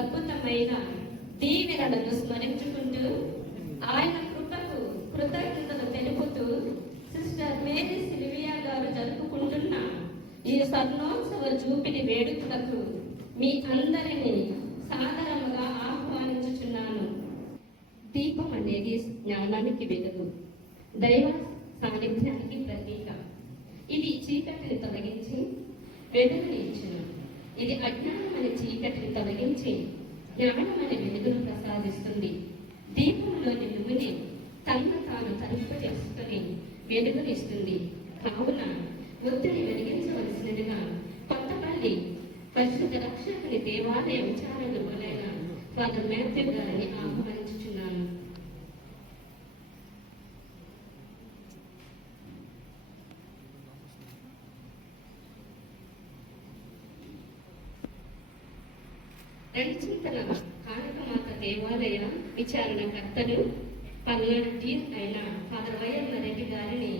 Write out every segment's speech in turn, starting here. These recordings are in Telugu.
అద్భుతమైన దీవెనలను స్మరించుకుంటూ ఆయన కృపకు కృతజ్ఞతలు తెలుపుతూ సిస్టర్ మేరీ సిల్వియా గారు జరుపుకుంటున్న ఈ స్వర్ణోత్సవ జూపిలి వేడుకలకు మీ అందరినీ సాదరంగా ఆహ్వానించుచున్నాను. దీపం అనేది జ్ఞానానికి వెలుగు, దైవ సాన్నిధ్యానికి ప్రతీక. ఇది చీకటిని తొలగించి వెలుగుని ఇచ్చును. ఇది అజ్ఞానం అనే చీకటిని తొలగించి జ్ఞానం అనే వెలుగును ప్రసాదిస్తుంది. దీపంలోని నువ్వుని తనను తాను తలుపు చేసుకుని వెలుగునిస్తుంది. కావున ఒత్తిడి వెలిగించవలసినదిగా కొత్తపల్లి పరిశుద్ధ రక్షకుని దేవాలయ విచారణలైన ఫాదర్ మాథ్యూ గారిని ఆహ్వానించుచున్నాను. చింతన కాళికమాత దేవాలయ విచారణకర్తలు పల్నాడు డీన్ అయిన ఫాదర్ వైఎల్ రెడ్డి గారిని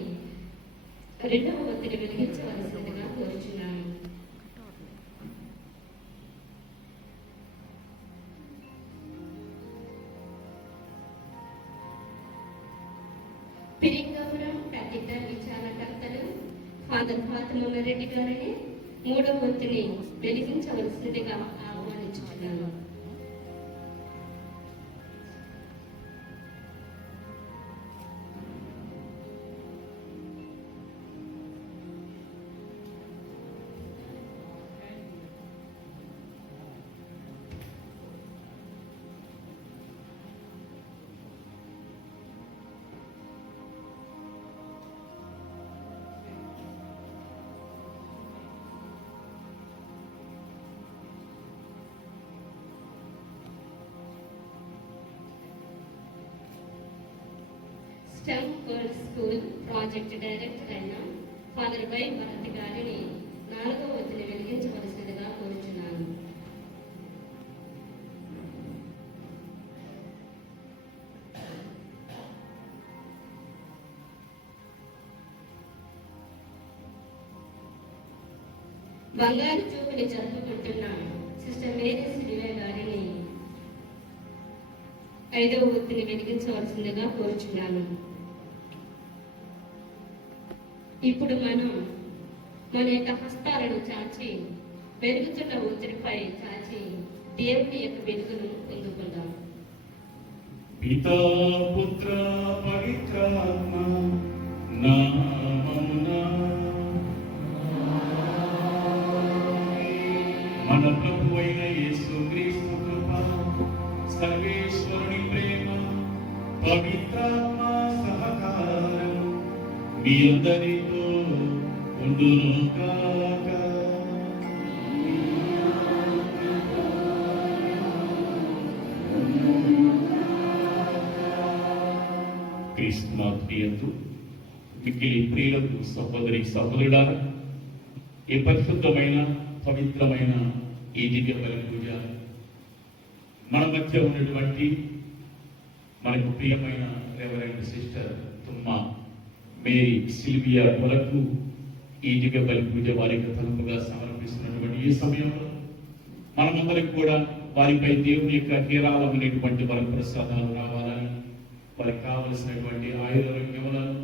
రెండవ ఒత్తిడి వెలిగించవలసిందిగా కోరుచున్నాను. పిరింగపురం కథిటర్ విచారణకర్తలు ఫాదర్ ఫాతిమా రెడ్డి గారిని మూడవ ఒత్తిడి వెలిగించవలసిందిగా ఆహ్వానించుతున్నాను. STEM girls school project director అయిన ఫాదర్ వై భరత్ గారిని నాలుగవ ఒత్తిడి వెలిగించవలసినదిగా కోరుచున్నాను. బంగారు చూపుని జరుపుకుంటున్న సిస్టర్ మేరీ సిల్వే గారిని 5వ ఒత్తిని వెలిగించవలసిందిగా కోరుచున్నాను. ఇప్పుడు మనం మన యొక్క హస్తాలను చాచి వెలుగుతున్న ఒత్తిడిపై చాచి దేవుని యొక్క వెలుగును పొందుకుందాం. పితా పుత్ర పవిత్రాత్మ నామమున మన ప్రభువైన యేసుక్రీస్తు కృప, సర్వేశ్వరుని ప్రేమ, పవిత్రాత్మ సహకారం మీ అందరితో ఉండును గాక. క్రీస్తునాథునియందు మిక్కిలి ప్రియులకు సహోదరి సహోదరులారా, ఈ పరిశుద్ధమైన పవిత్రమైన ఈ దివ్య బలి పూజ మన మధ్య ఉన్నటువంటి మనకు ప్రియమైన రెవరెండ్ సిస్టర్ తుమ్మ మేరీ సిల్వియా కొరకు ఈ దివ్య బలి పూజ వారికి తలుపుగా సమర్పిస్తున్నటువంటి ఈ సమయంలో మనమందరికి కూడా వారిపై దేవుని యొక్క హేరాళమైనటువంటి వరప్రసాదాలు రావాలని, వారికి కావలసినటువంటి ఆయురారోగ్యములను,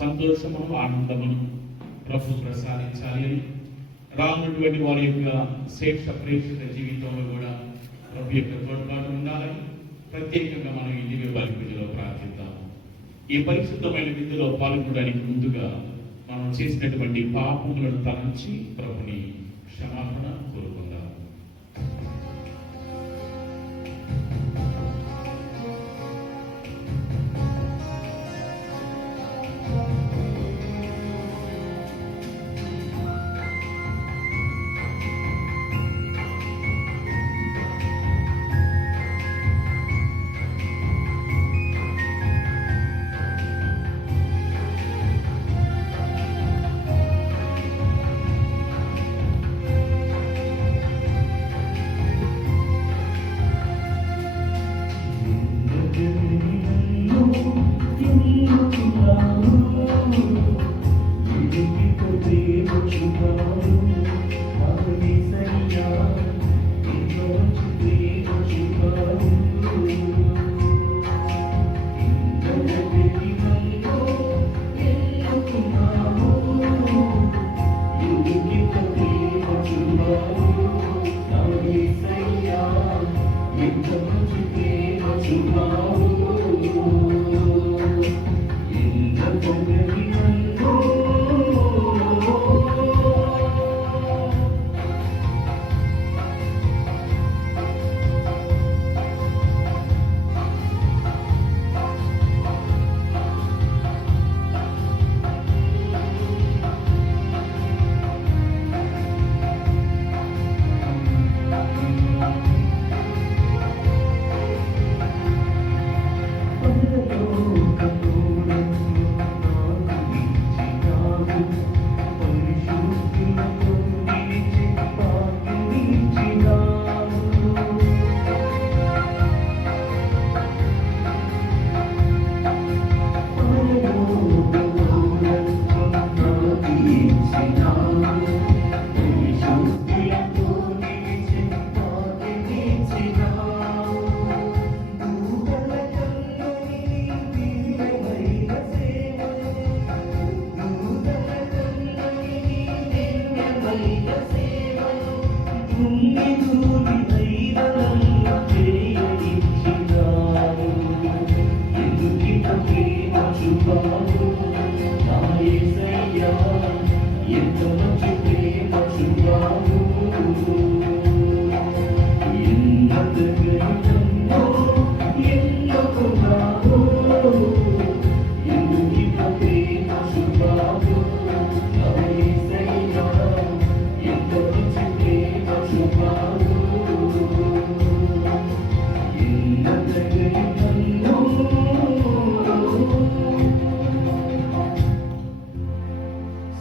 సంతోషమును, ఆనందమును ప్రభు ప్రసాదించాలి అని, రానున్నటువంటి వారి యొక్క శేష ప్రేక్షక జీవితంలో కూడా ప్రభు యొక్క తోడ్పాటు ఉండాలని ప్రత్యేకంగా మనం ఈ దివ్య బలి పూజలో ప్రార్థిద్దాము. ఈ పరిశుద్ధమైన విధిలో పాల్గొనడానికి ముందుగా మనం చేసినటువంటి పాపములను తలంచి ప్రభుని క్షమాపణ కోరుకుందాం.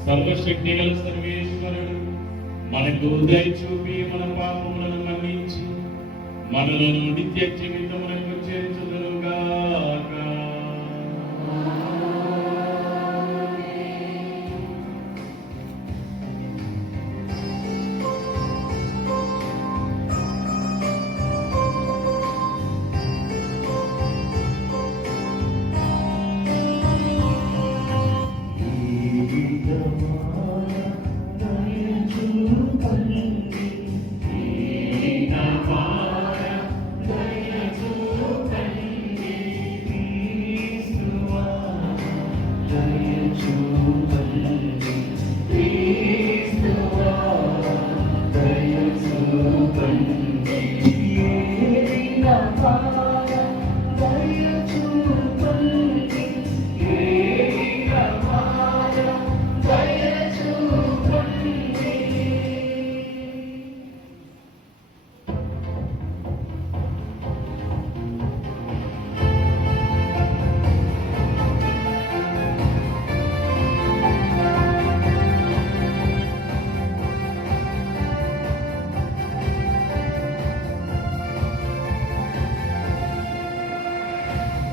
సర్వశక్తిగల సర్వేశ్వరుడు మనకు దయ చూపి మన పాపములను మన్నించి మనలను నిత్య జీవితములకు చేర్చుదురుగాక.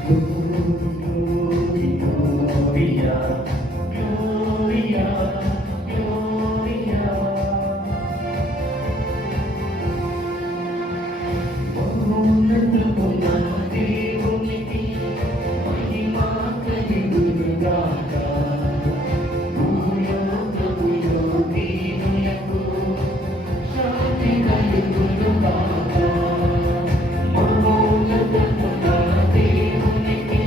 Gloria, Gloria, Gloria. మహోన్నతమున దేవునికి మహిమ కలుగునుగాక. భూలోకములో దీనులకు శాంతి కలుగునుగాక. మహోన్నతమున దేవునికి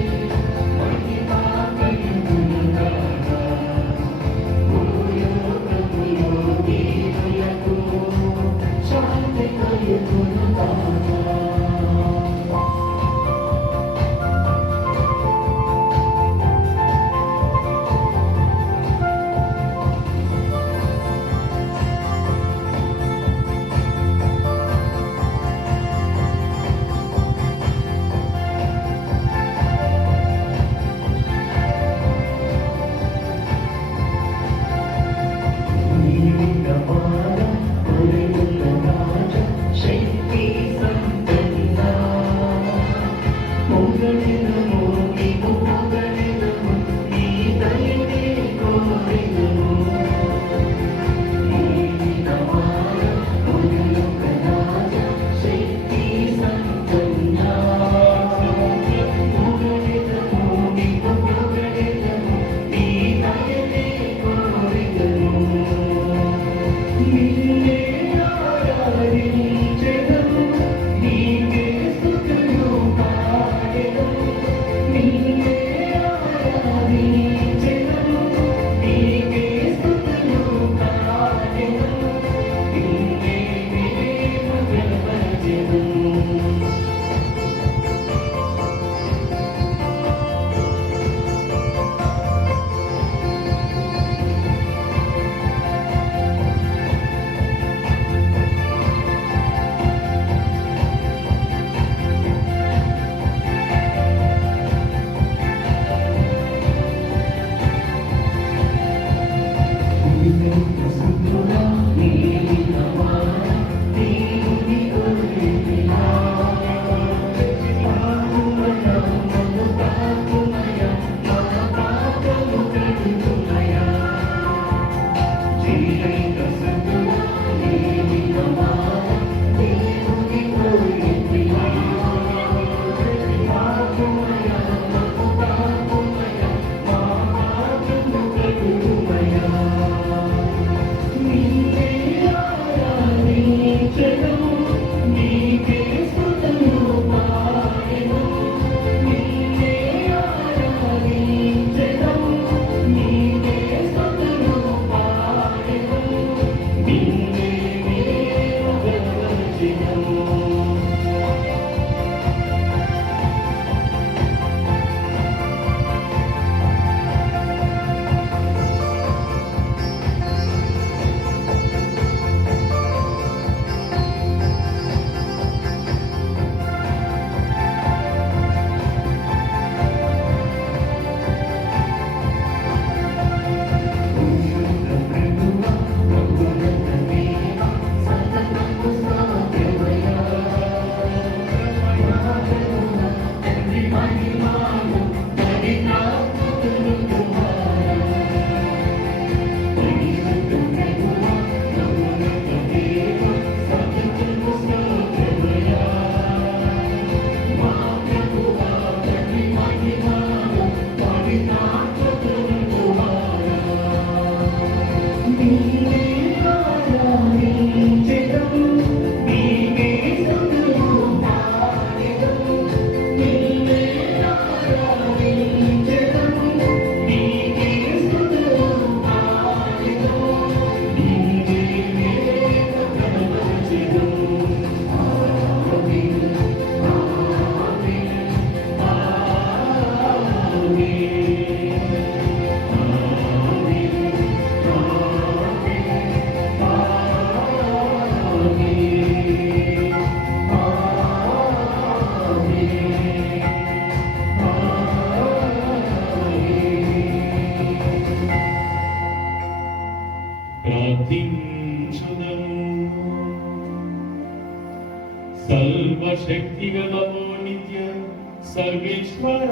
సర్వేశ్వర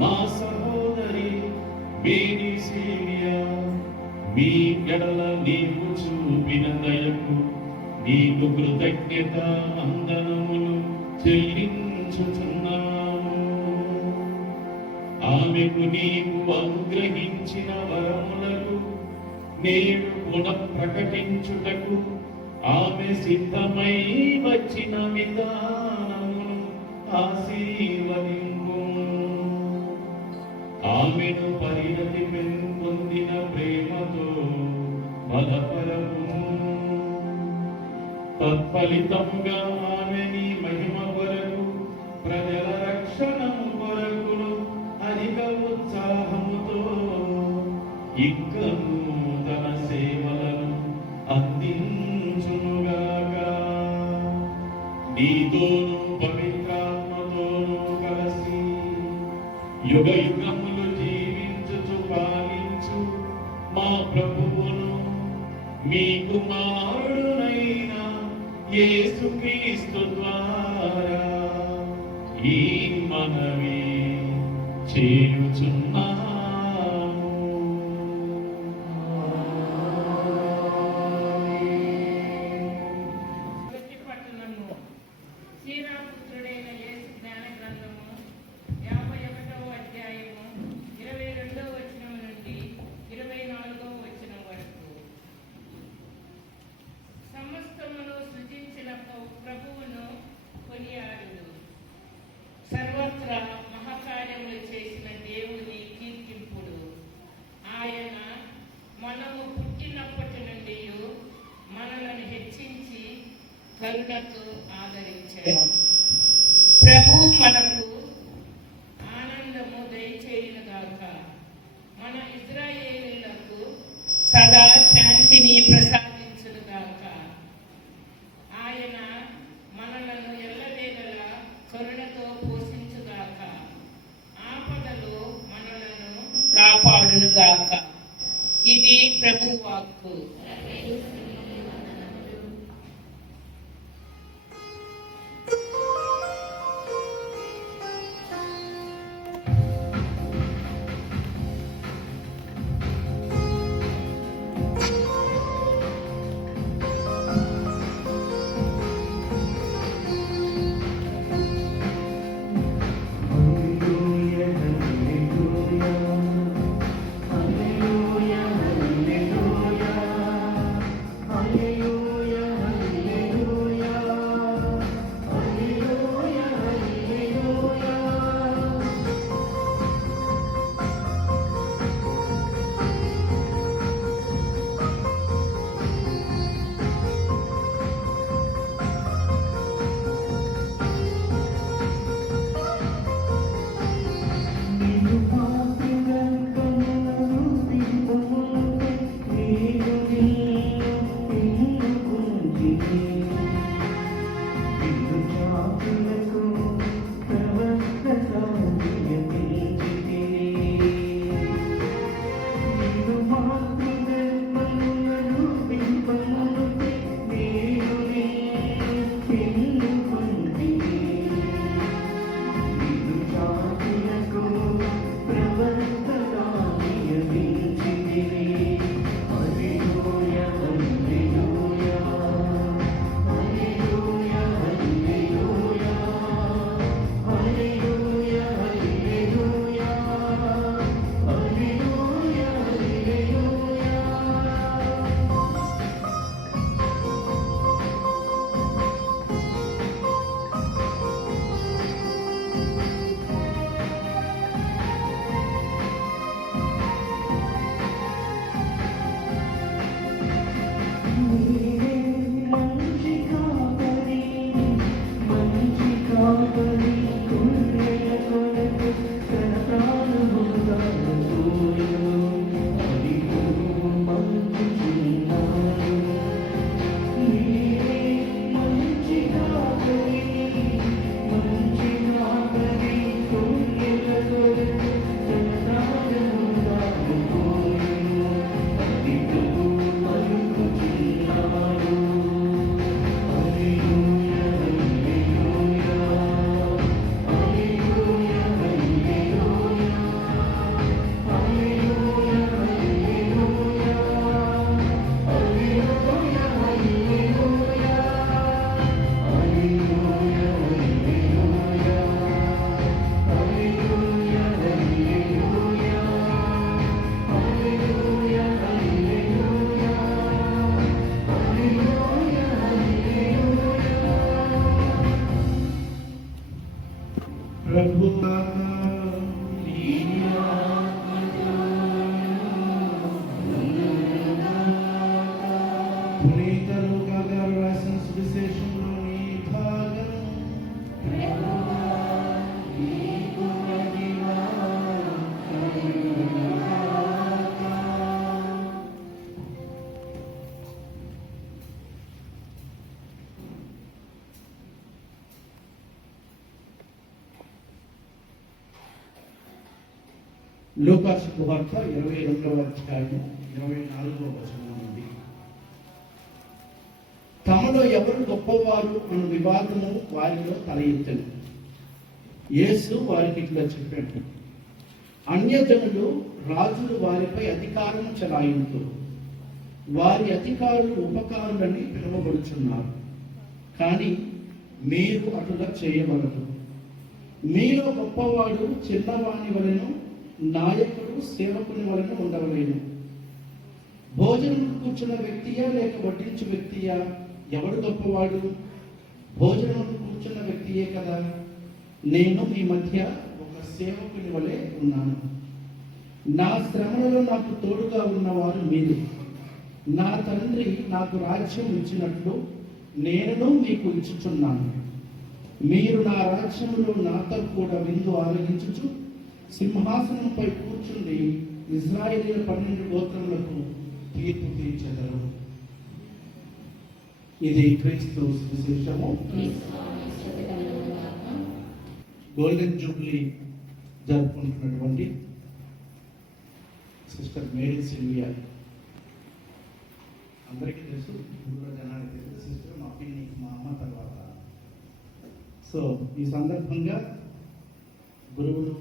మా సహోదరి మేరీ సేవియా మీ ఎడల నీవు చూపిన దయకు నీకు కృతజ్ఞత వందనములు చెల్లించుచున్నాము. ఆమెకు నీవు అనుగ్రహించిన వరములకు నేడు పునః ప్రకటించుటకు ఆమె సిద్ధమై వచ్చిన విధానమును ఆశీర్వదింపు. ఆమెను పరిణతి పొందిన ప్రేమతో బలపరము. తత్ఫలితముగా ఆమె నీ మహిమ కొరకు ప్రజల రక్షణము కొరకును అధిక ఉత్సాహముతో ఇంకను తన సేవలను అందించునుగాక. నీతోను పవిత్రాత్మతోను కలిసి యుగ యుగములు జీవించుచు పాలించు మా ప్రభువును మీ కుమారుడైన యేసుక్రీస్తు ద్వారా ఈ మనవి చేయుచున్నాము. పట్టణము శ్రీరామపుత్రుడైన యేసు జ్ఞాన గ్రంథము 51వ అధ్యాయము 22వ వచనం నుండి 24వ వచనం వరకు. సమస్తమును సృజించిన ప్రభువును కొనియాడుడు. సర్వత్రా మహాకార్యములు చేసిన దేవుని కీర్తింపుడు. ఆయన మనము పుట్టినప్పటి నుండి మనలను హెచ్చించి కరుణతో ఆదరించాడు. ప్రభు మనకు ఆనందము దయచేయునుగాక. మన ఇశ్రాయేలీయులకు సదా శాంతిని ప్రసాదించునుగాక. ఆయన మనలను ఎల్లవేళలా కరుణతో పోషించుగాక. ఆపదలో మనలను కాపాడునుగాక. ఇది ప్రభు వాక్కు. Hallelujah, hallelujah, hallelujah. ప్రభువా పునీత లూకా గారు రాసిన సువిశేషంలోని భాగం లూకా శుభవార్త 22వ అధ్యాయం 24వ వచనం నుండి. తమలో ఎవరు గొప్పవారు అను వివాదము వారిలో తల ఎత్తెను. యేసు వారికి ఇట్లా చెప్పాడు, అన్యజనులు రాజులు వారిపై అధికారం చలాయించు, వారి అధికారులు ఉపకారులని పిలువబడుచున్నారు. కానీ మీరు అటులా చేయవలదు. మీలో గొప్పవాడు చిన్నవాని వలెను, నాయకుడు సేవకుని వలన ఉండవలేను. భోజనం కూర్చున్న వ్యక్తియా లేక వడ్డించు వ్యక్తియా? ఎవడు గొప్పవాడు? భోజనం కూర్చున్న వ్యక్తియే కదా. నేను మీ మధ్య ఒక సేవకుని వలె ఉన్నాను. నా శ్రమలలో నాకు తోడుగా ఉన్నవారు మీరు. నా తండ్రి నాకు రాజ్యం ఇచ్చినట్లు నేను మీకు ఇచ్చుచున్నాను. మీరు నా రాజ్యంలో నాతో కూడా విందు ఆరగించుచు సింహాసనంపై కూర్చుండి ఇజ్రాయేలీల 12 గోత్రములకు తీర్పు తీర్చెదరు. ఇది క్రీస్తు సువిశేషము. గోల్డెన్ జూబ్లీ జరుపుకుంటున్నటువంటి సిస్టర్ మేరీ సిల్వియా అందరికీ తెలుసు, ఊళ్ళో జనానికి తెలుసు. సిస్టర్ మా పిన్ని, మా అమ్మ తర్వాత. సో ఈ సందర్భంగా గురువులు,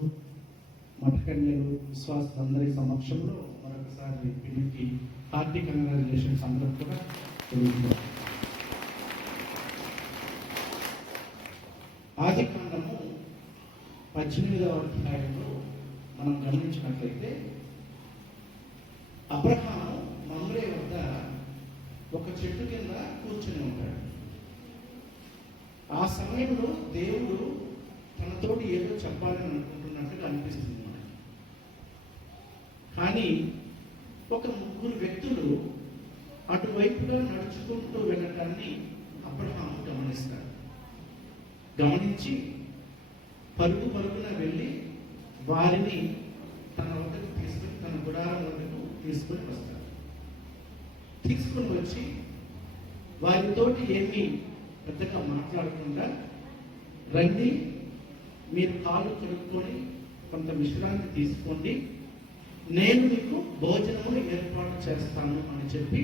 మఠకన్యలు, విశ్వాసులందరి సమక్షంలో మరొకసారి పిన్నికి హార్టీ కంగ్రాచులేషన్స్ అందరూ కూడా తెలుగుతారు. ఆదికాండము 18వ అధ్యాయంలో మనం గమనించినట్లయితే అబ్రహాము మమ్రే వద్ద ఒక చెట్టు కింద కూర్చొని ఉంటాడు. ఆ సమయంలో దేవుడు తనతోటి ఏదో చెప్పాలని అనుకుంటున్నట్టుగా అనిపిస్తుంది మనకి. కానీ ఒక 3 వ్యక్తులు అటువైపుగా నడుచుకుంటూ వెళ్ళటాన్ని అబ్రహాము గమనిస్తాడు. గమనించి పరుగున వెళ్ళి వారిని తన వద్దకు తీసుకుని, తన గుడారం వద్దకు తీసుకుని వస్తాడు. తీసుకుని వచ్చి వారితోటి ఏమీ పెద్దగా మాట్లాడకుండా, రండి మీరు కాళ్ళు కడుక్కొని కొంత విశ్రాంతి తీసుకోండి, నేను మీకు భోజనమును ఏర్పాటు చేస్తాను అని చెప్పి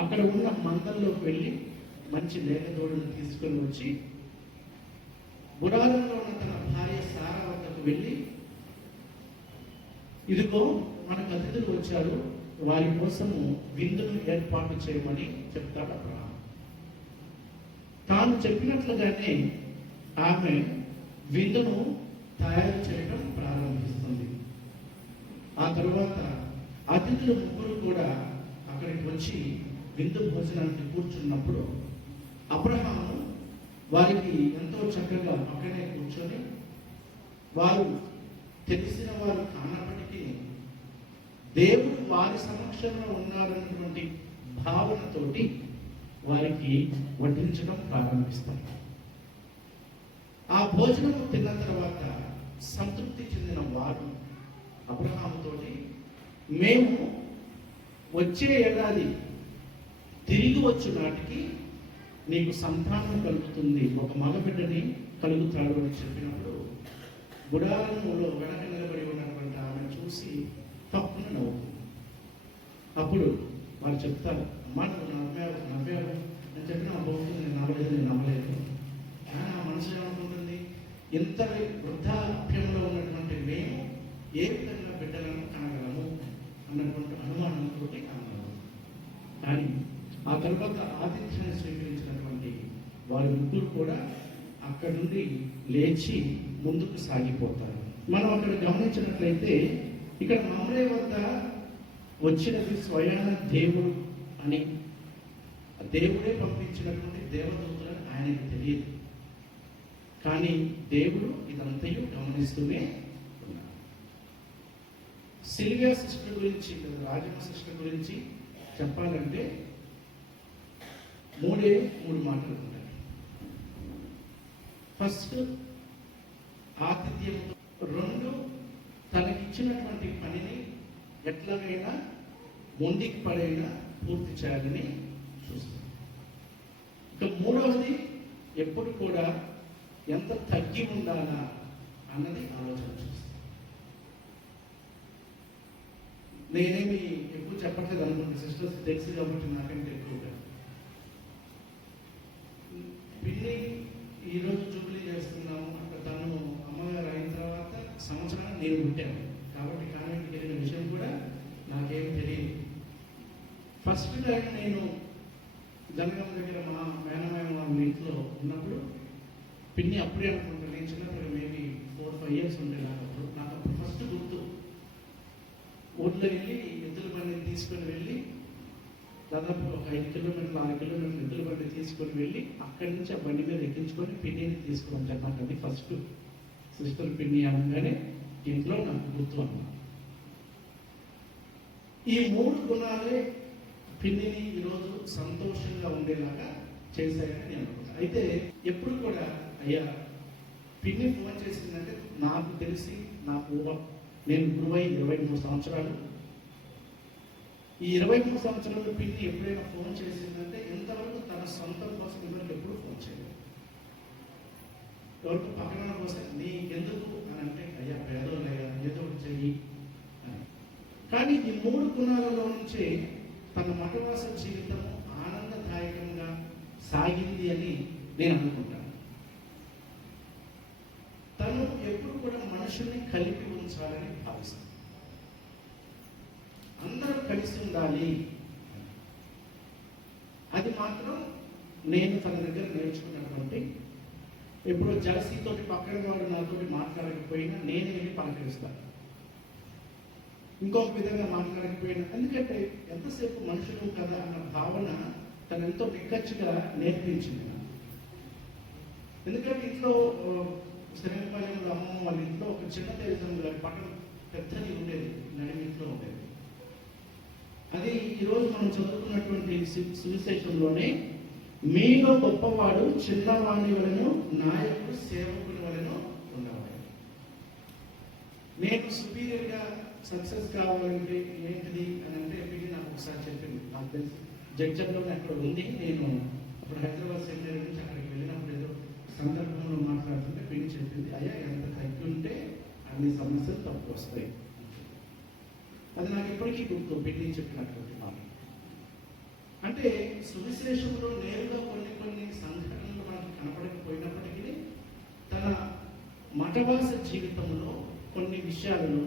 అక్కడ ఉన్న మందల్లోకి వెళ్ళి మంచి లేగదోడును తీసుకొని వచ్చి గుడారంలో ఉన్న తన భార్య సారా వద్దకు వెళ్ళి, ఇదిగో మనకు అతిథులు వచ్చారు, వారి కోసము విందును ఏర్పాటు చేయమని చెప్తాడు అబ్రహాము. తాను చెప్పినట్లుగానే ఆమె విందును తయారు చేయడం ప్రారంభిస్తుంది. ఆ తరువాత అతిథులు 3 కూడా అక్కడికి వచ్చి విందు భోజనానికి కూర్చున్నప్పుడు అబ్రహాము వారికి ఎంతో చక్కగా పక్కనే కూర్చొని, వారు తెలిసిన వారు కానప్పటికీ దేవుడు వారి సమక్షంలో ఉన్నారన్నటువంటి భావనతోటి వారికి వడ్డించడం ప్రారంభిస్తారు. ఆ భోజనం తిన్న తర్వాత సంతృప్తి చెందిన వారు అబ్రహాముతోటి, మేము వచ్చే ఏడాది తిరిగి వచ్చు నాటికి నీకు సంతానం కలుగుతుంది, ఒక మగబిడ్డని కలుగుతాడు అని చెప్పినప్పుడు గుడారంలో వెనక నిలబడి ఉన్నటువంటి ఆమె చూసి తప్పున నవ్వుతుంది. అప్పుడు వారు చెప్తారు, అమ్మా నువ్వు నవ్వావు అని చెప్పిన అబ్బవుతుంది, నేను నమ్మలేదు. కానీ ఆ మనసు ఏమనుకుంటుంది, ఇంత వృద్ధాప్యంలో ఉన్నటువంటి మేము ఏ విధంగా బిడ్డలను కనగలము అన్నటువంటి అనుమానంతో కనగలము. కానీ ఆ తర్వాత ఆతిథ్యాన్ని స్వీకరించినటువంటి వారి 3 కూడా అక్కడి నుండి లేచి ముందుకు సాగిపోతారు. మనం అక్కడ గమనించినట్లయితే ఇక్కడ మమ్రే వద్ద వచ్చినది స్వయాన దేవుడు అని, దేవుడే పంపించినటువంటి దేవదూతలని ఆయనకు తెలియదు. కానీ దేవుడు ఇదంతయు గమనిస్తూనే ఉన్నాడు. సిల్వియా సిస్టర్ గురించి, రాజమ్మ సిస్టర్ గురించి చెప్పాలంటే మూడు మాటలు ఉంటాయి. ఫస్ట్ ఆతిథ్యం, రెండు తనకిచ్చినటువంటి పనిని ఎట్లాగైనా మొండికి పడైనా పూర్తి చేయాలని చూస్తుంది. ఇక మూడవది ఎప్పుడు కూడా ఎంత తగ్గి ఉండాలా అన్నది ఆలోచన చేస్తుంది. నేనేమి ఎక్కువ చెప్పట్లేదు అనుకుంటే సిస్టర్స్ తెలుసు కాబట్టి నాకంటే ఎక్కువగా. పిన్ని ఈరోజు జూబ్లీ చేస్తున్నాము, అక్కడ తను అమ్మగారు అయిన తర్వాత సంవత్సరాన్ని నేను పుట్టాను కాబట్టి కాన్వెంట్కి వెళ్ళిన విషయం కూడా నాకేం తెలియదు. ఫస్ట్ టైం నేను జనగం దగ్గర మా మేనమాయ వాళ్ళ ఇంట్లో ఉన్నప్పుడు పిన్ని అప్పుడే అనుకుంటాను, నేను చిన్నప్పుడు మేబీ 4-5 years ఉండే నాకు అప్పుడు ఫస్ట్ గుర్తు. ఊళ్ళో వెళ్ళి ఎద్దుల బండిని తీసుకొని వెళ్ళి దాదాపు ఒక 5 కిలోమీటర్లు 6 కిలోమీటర్లు ఎద్దుల బండి తీసుకొని వెళ్ళి అక్కడి నుంచి ఆ బండి మీద ఎక్కించుకొని పిన్నిని తీసుకుని నాకు అది ఫస్ట్ సిస్టర్ పిన్ని అనగానే ఇంట్లో నాకు గుర్తు అన్నమాట. ఈ 3 గుణాలే పిన్నిని ఈరోజు సంతోషంగా ఉండేలాగా చేశాయని నేను అనుకుంటాను. అయితే ఎప్పుడు కూడా అయ్యా పిన్ని ఫోన్ చేసిందంటే నాకు తెలిసి నాకు నేను గురువై 23 సంవత్సరాలు. ఈ 23 సంవత్సరాలు పిన్ని ఎప్పుడైనా ఫోన్ చేసిందంటే ఇంతవరకు తన సొంతం కోసం ఎవరికి ఎప్పుడు ఫోన్ చేయలేదు. ఎవరికి పక్కన కోసం నీకెందుకు అని అంటే అయ్యా పేదోళ్ళయ్యా ఏదో ఒకటి చెయ్యి అని. కానీ ఈ 3 గుణాలలో నుంచే తన మఠవాస జీవితం ఆనందదాయకంగా సాగింది అని నేను అనుకుంటాను. తను ఎప్పుడు కూడా మనుషుల్ని కలిపి ఉంచాలని భావిస్తాను. అందరూ కలిసి ఉండాలి, అది మాత్రం నేను తన దగ్గర నేర్చుకున్నటువంటి. ఎప్పుడు జలసీతోటి పక్కన వాడు నాతోటి మాట్లాడకపోయినా నేను వెళ్ళి పలకరిస్తాను, ఇంకొక విధంగా మాట్లాడకపోయినా. ఎందుకంటే ఎంతసేపు మనుషులు కదా అన్న భావన తను ఎంతో నిక్కచ్చిగా నేర్పించింది. ఎందుకంటే ఇంట్లో శ్రీపాలెంలో అమ్మమ్మ వాళ్ళ ఇంట్లో ఒక చిన్న దేశం గారి పక్కన పెద్దది ఉండేది, నడిమి ఇంట్లో ఉండేది. అది ఈరోజు మనం చదువుకున్నటువంటి సువిశేషంలోనే మీలో గొప్పవాడు చిన్నవాణి వలెను నాయకుడు సేవకుని వలెను ఉన్నవాడు. నేను సుపీరియర్గా సక్సెస్ కావాలంటే ఏంటిది అని అంటే పిల్లి నాకు ఒకసారి చెప్పింది. నాకు తెలిసి జడ్జర్లోనే అక్కడ ఉంది. నేను అప్పుడు హైదరాబాద్ సెమినరీ నుంచి అక్కడికి వెళ్ళినప్పుడు ఏదో సందర్భంలో మాట్లాడుతుంటే పిల్లి చెప్పింది, అయ్యా ఎంత తగ్గి ఉంటే అన్ని సమస్యలు తక్కువ వస్తాయి. అది నాకు ఇప్పటికీ గుర్తు, పిల్లి చెప్పినటువంటి మాట. అంటే సువిశేషంలో నేరుగా కొన్ని సంఘటనలు మనకు కనపడకపోయినప్పటికీ తన మఠవాస జీవితంలో కొన్ని విషయాలను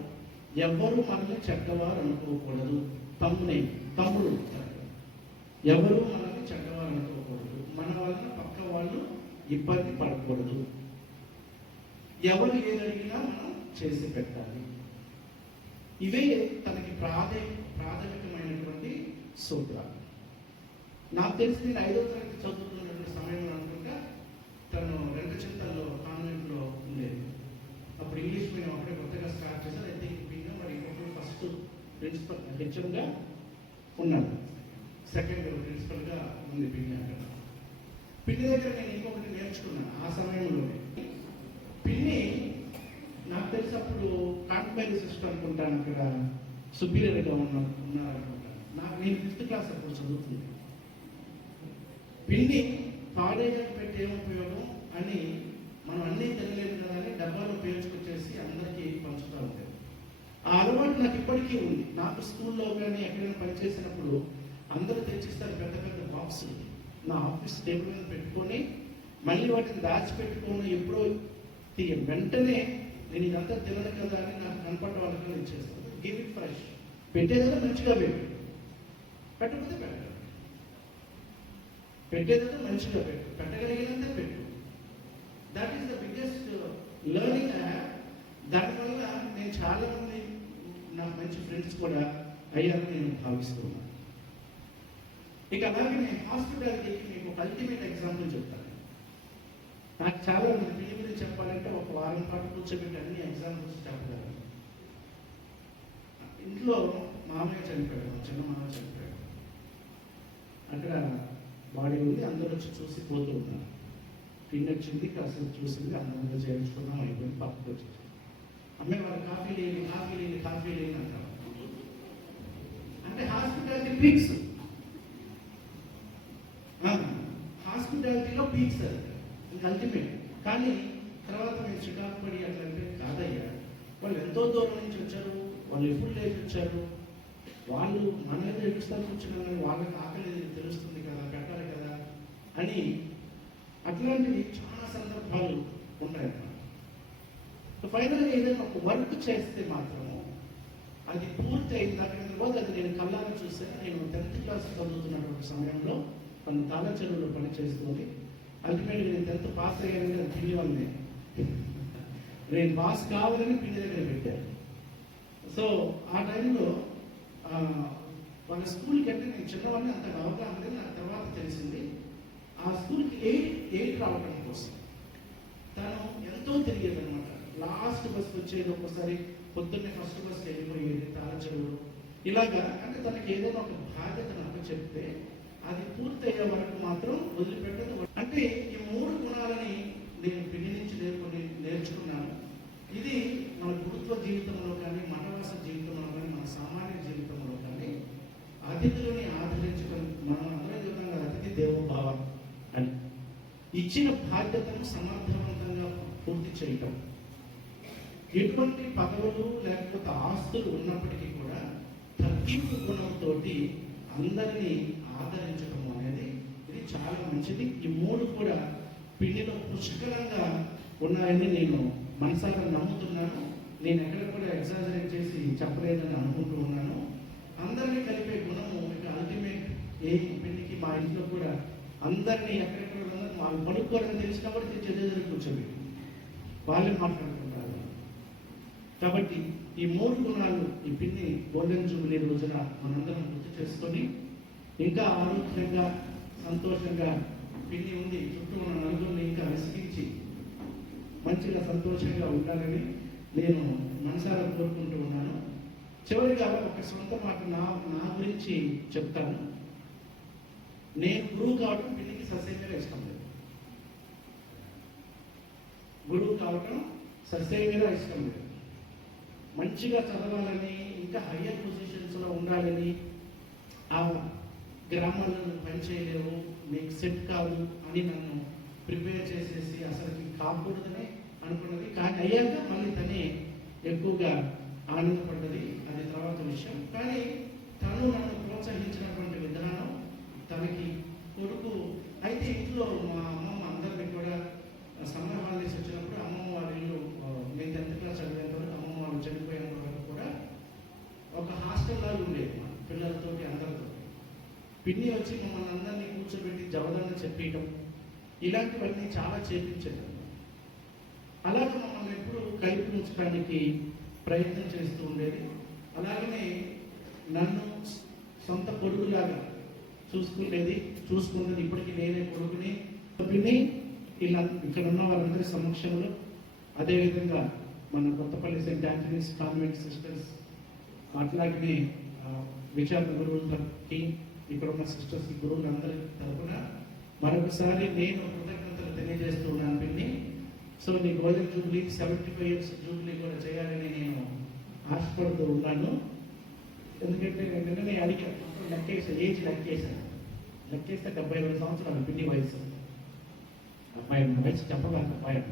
ఎవరు మనల్ని చెడ్డవారు అనుకోకూడదు. తమ్ముడు ఎవరు మనల్ని చెడ్డవారు అనుకోకూడదు, మన వలన పక్క వాళ్ళు ఇబ్బంది పడకూడదు, ఎవరు ఏదడిగినా మనం చేసి పెట్టాలి. ఇవే తనకి ప్రాథమికమైనటువంటి సూత్రాలు. నాకు తెలిసి నేను 5వ తరగతి చదువుతున్నటువంటి సమయంలో అనుకుంటా తను రెండచింతల్లో కాన్వెంట్లో ఉండేది. అప్పుడు ఇంగ్లీష్ మీడియం అప్పుడే కొత్తగా స్టార్ట్ చేశారు. అయితే మరి ఇంకొకరు ఫస్ట్ ప్రిన్సిపల్ హెచ్ఎంగా ఉన్నాడు, సెకండ్ ప్రిన్సిపల్గా ఉంది పిన్ని. అక్కడ పిన్ని దగ్గర నేను ఇంకొకటి నేర్చుకున్నాను ఆ సమయంలోనే. పిన్ని నాకు తెలిసి అప్పుడు కాంట్మైరీ సిస్టర్ అనుకుంటాను, అక్కడ సుపీరియర్గా ఉన్నారనుకుంటాను. నేను 5th క్లాస్ అప్పుడు చదువుతుంది. పిన్ని కాలేజీకి పెట్టి ఏం ఉపయోగం అని మనం అన్నీ తెలియలేదు కదా అని డబ్బాలో పేర్చుకొచ్చేసి అందరికీ పంచుతూ ఉంటారు. ఆ అలవాటు నాకు ఇప్పటికీ ఉంది. నాకు స్కూల్లో కానీ ఎక్కడైనా పనిచేసినప్పుడు అందరూ తెచ్చిస్తారు పెద్ద పెద్ద బాక్సులు, నా ఆఫీస్ టేబుల్ మీద పెట్టుకొని మళ్ళీ వాటిని దాచిపెట్టుకొని ఎప్పుడో వెంటనే నేను ఇదంతా తినను కదా అని నాకు కనపడ్డ వాళ్ళకి ఇచ్చేస్తాను. గివ్ ఇట్ ఫ్రెష్, పెట్టేదైనా మంచిగా పెట్టు, పెట్టకపోతే పెట్టు, పెట్టేదైనా మంచిగా పెట్టు, పెట్టగలిగినంత పెట్టు. That is the biggest learning I have. దానివల్ల నేను చాలా మంది నాకు మంచి ఫ్రెండ్స్ కూడా అయ్యారని నేను భావిస్తున్నాను. ఇక అలాగే నేను హాస్పిటాలిటీకి మీకు ఒక అల్టిమేట్ ఎగ్జాంపుల్ చెప్తాను. నాకు చాలా మంది పిల్లలు కూర్చోబెట్టి అన్ని ఎగ్జాంపుల్స్ చెప్పగలను. ఇంట్లో మామయ్య చనిపోయాడు, మా చిన్న మామయ్య చనిపోయాడు. అక్కడ బాడీ ఉంది, అందరూ వచ్చి చూసి పోతూ ఉన్నారు. పిన్ వచ్చింది, కాసేపు చూసింది, అందరూ చేయించుకున్నాం, అయిపోయింది, పక్కకు వచ్చి అమ్మాయి వాళ్ళు కాఫీ లేని అంటారు. అంటే హాస్పిటాలిటీ పీక్స్, హాస్పిటాలిటీలో పీక్స్ అది ఇంకా అల్టిమేట్. కానీ తర్వాత మేము చికాకు పడి అట్లంటే కాదయ్యా, వాళ్ళు ఎంతో దూరం నుంచి వచ్చారు, వాళ్ళు ఎప్పుడు లేచి వచ్చారు, వాళ్ళు మన మీద ఎడుస్తాను వచ్చినా కానీ వాళ్ళకి ఆకలి తెలుస్తుంది కదా, పెట్టాలి కదా అని అట్లాంటివి చాలా సందర్భాలు ఉన్నాయన్నమాట. ఫైనల్గా ఏదైనా ఒక వర్క్ చేస్తే మాత్రము అది పూర్తి అయిన రోజు అది నేను కళ్ళారా చూసాను. నేను 10th క్లాస్ చదువుతున్నటువంటి సమయంలో కొన్ని తాళ చెరువులో పని చేస్తుంది. అల్టిమేట్గా నేను 10th పాస్ అయ్యానని అది పిల్లి వల్లనే, నేను పాస్ కావాలని పిల్లి దగ్గర పెట్టాను. సో ఆ టైంలో వాళ్ళ స్కూల్కి అంటే నేను చిన్నవాడిని అంత అవగాహన లేదు, నాకు తర్వాత తెలిసింది. ఆ స్కూల్కి 8 రావడం కోసం తను ఎంతో తిరిగేది అనమాట. లాస్ట్ బస్ వచ్చేది, ఒక్కసారి పొద్దున్నే ఫస్ట్ బస్ వెళ్ళిపోయేది తాళచెరువులో. ఇలాగా అంటే తనకి ఏదైనా ఒక బాధ్యత నాకు చెప్తే అది పూర్తయ్యే వరకు మాత్రం వదిలిపెట్టదు. అంటే ఈ 3 గుణాలని నేను పిల్లి నుంచి నేర్చుకున్నాను. ఇది మన గురుత్వ జీవితంలో కానీ, మఠవాస జీవితంలో కానీ, మన సామాన్య జీవితంలో కానీ అతిథులని ఆదరించడం. మనం అందరం చెప్తాం కదా, అతిథి దేవోభావ అని. ఇచ్చిన బాధ్యతను సమర్థవంతంగా పూర్తి చేయటం. ఎటువంటి పదవులు లేకపోతే ఆస్తులు ఉన్నప్పటికీ కూడా తగ్గింపు గుణంతో అందరినీ ఆదరించడం అనేది ఇది చాలా మంచిది. ఈ 3 కూడా పిల్లిలో పుష్కలంగా ఉన్నాయని నేను మనసారా నమ్ముతున్నాను. నేను ఎక్కడ కూడా ఎగ్జాజరేట్ చేసి చెప్పలేదని అనుకుంటూ ఉన్నాను. అందరినీ కలిపే గుణము ఇక అల్టిమేట్ ఏ పిల్లికి మా ఇంట్లో కూడా అందరినీ ఎక్కడెక్కడ వాళ్ళు పడుకోవడం తెలిసినా కూడా తెచ్చి కూర్చోబెట్టి వాళ్ళే మాట్లాడుకుంటారు. కాబట్టి ఈ 3 గుణాలు ఈ పిన్ని గోల్డెన్ జూబిలీ రోజున మనందరం గుర్తు చేసుకొని ఇంకా ఆరోగ్యంగా సంతోషంగా పిన్ని ఉంది చుట్టూ ఉన్న నలుగురిని ఇంకా విసిగించి మంచిగా సంతోషంగా ఉండాలని నేను మనసారా కోరుకుంటూ ఉన్నాను. చివరిగా ఒక సొంత మాట నా గురించి చెప్తాను. నేను గురువు కావడం పిన్నికి సస్యంగా ఇష్టం లేదు. గురువు కావడం సస్యంగా ఇష్టం లేదు. మంచిగా చదవాలని, ఇంకా హయ్యర్ పొజిషన్స్లో ఉండాలని, ఆ గ్రామాల్లో నువ్వు పని చేయలేవు, నీకు సెట్ కాదు అని నన్ను ప్రిపేర్ చేసేసి అసలు కాకూడదని అనుకున్నది. కానీ అయ్యాక మళ్ళీ తనే ఎక్కువగా ఆనందపడ్డది, అది తర్వాత విషయం. కానీ తను నన్ను ప్రోత్సహించినటువంటి విధానం, తనకి కొడుకు అయితే ఇంట్లో మా అమ్మమ్మ అందరినీ కూడా సమ్మర్ హాలిడేస్ వచ్చినప్పుడు అమ్మమ్మ వాళ్ళ ఇల్లు, నేను 10th క్లాస్ చదివేంత వరకు అమ్మమ్మ వాళ్ళు చనిపోయిన వరకు కూడా ఒక హాస్టల్ లాగా ఉండేది పిల్లలతో అందరితో. పిన్ని వచ్చి మమ్మల్ని అందరినీ కూర్చోబెట్టి జవదాన్ని చెప్పేయటం, ఇలాంటివన్నీ చాలా చేపించారు. అలాగే మమ్మల్ని ఎప్పుడు కలిపి ఉంచడానికి ప్రయత్నం చేస్తూ ఉండేది. అలాగనే నన్ను సొంత కొడుకులాగా చూసుకున్నది. ఇప్పటికీ నేనే కొడుకుని పిన్ని ఇలా ఇక్కడ ఉన్న వారందరి సమక్షంలో, అదేవిధంగా మన Kothapalli Saint Anthony's convent sisters, అట్లాగే విచారణ గురువులకి, ఇక్కడ ఉన్న సిస్టర్స్ గురువులందరి తరఫున మరొకసారి నేను కృతజ్ఞతలు తెలియజేస్తూ ఉన్నాను పిన్ని. సో నీ గోల్డెన్ జూబ్లీ 75 years జూబ్లీ కూడా చేయాలని నేను ఆశపడుతూ ఉన్నాను. ఎందుకంటే నేను నిన్ననే అడిగాను, ఏజ్ లెక్కేస్తే 72 సంవత్సరాలు పిన్ని వయసు. అమ్మాయి వయసు చెప్పగలను అబ్బాయి.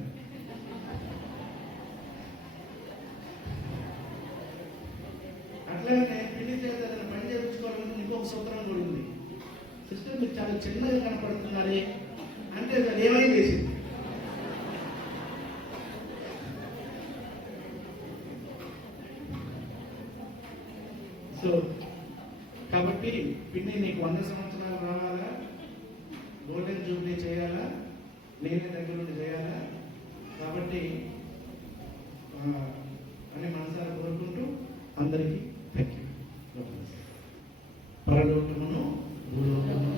అట్లాగే పిల్లి చేత పని చేయించుకోవాలని ఇంకొక సూత్రం కూడా ఉంది. సిస్టర్ మీరు చాలా చిన్నగా కనపడుతున్నారే అంటే అది ఏమై చేసింది. సో కాబట్టి పిన్ని నీకు 100 సంవత్సరాలు రావాలా, గోల్డెన్ జూబ్లీ చేయాలా, నేనే దగ్గర నుండి చేయాలా. కాబట్టి అని మనసారా కోరుకుంటూ అందరికీ థ్యాంక్ యూ. పరలోకమును భూలోకమును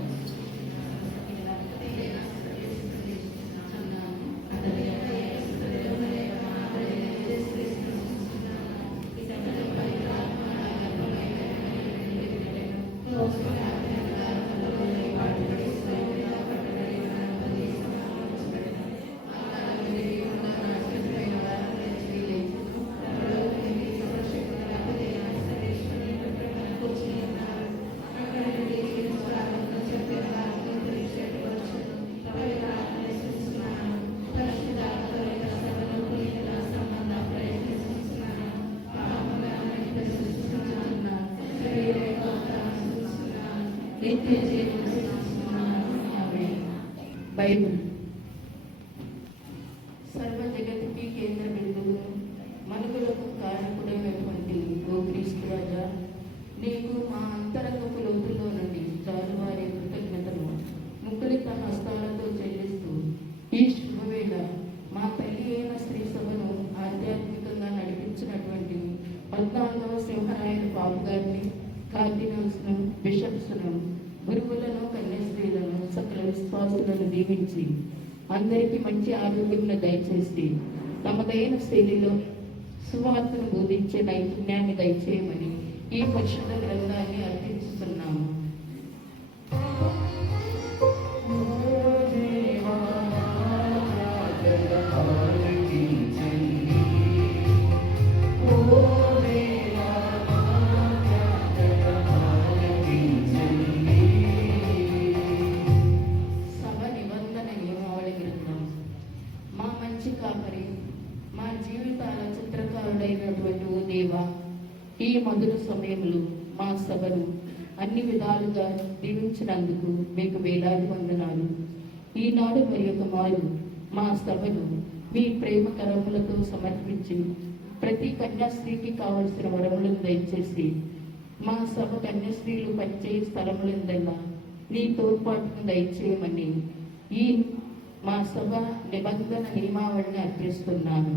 అతని నిత్య జీవం శాశ్వతమును. ఆమేన్. బైబిల్ సర్వ జగతికి కేంద్ర బిందువును మనుగులకు కారకుడైనటువంటి ఓ క్రీస్తు రాజా, నీకు మా అంతరంగపు లోతుల్లో నుండి జాలువారే కృతజ్ఞతలు ముకులిత హస్తాలతో చెల్లిస్తూ ఈ శుభవేళ మా తల్లి అయిన స్త్రీ సభను ఆధ్యాత్మికంగా నడిపించినటువంటి 14వ సింహరాయన బాబు గారిని, కార్డినల్స్ను, బిషప్స్ను, గురువులను, కన్యాస్త్రీలను, సకల విశ్వాసులను దీవించి అందరికీ మంచి ఆరోగ్యంను దయచేసి తమదైన శైలిలో సువార్తను బోధించే నైపుణ్యాన్ని దయచేయమని ఈ పరిశుద్ధ గ్రంథాన్ని అర్పించుతున్నాము. సభ నిబంధన నియమావళి గ్రంథం. మా మంచి కాపరి, మా జీవితాల చిత్రకారుడైనటువంటి ఓ దేవా, ఈ మధుర సమయంలో మా సభను అన్ని విధాలుగా దీవించినందుకు మీకు వేలాది వందనాలు. ఈనాడు మరి ఒక మారు మా సభను మీ ప్రేమ కరములతో సమర్పించి ప్రతి కన్యాస్త్రీకి కావలసిన వరములను దయచేసి మా సభ కన్యాస్త్రీలు పనిచేయ స్థలములందల్లా నీ తోడ్పాటును దయచేయమని ఈ మా సభ నిబంధన నియమావళిని అర్పిస్తున్నాను.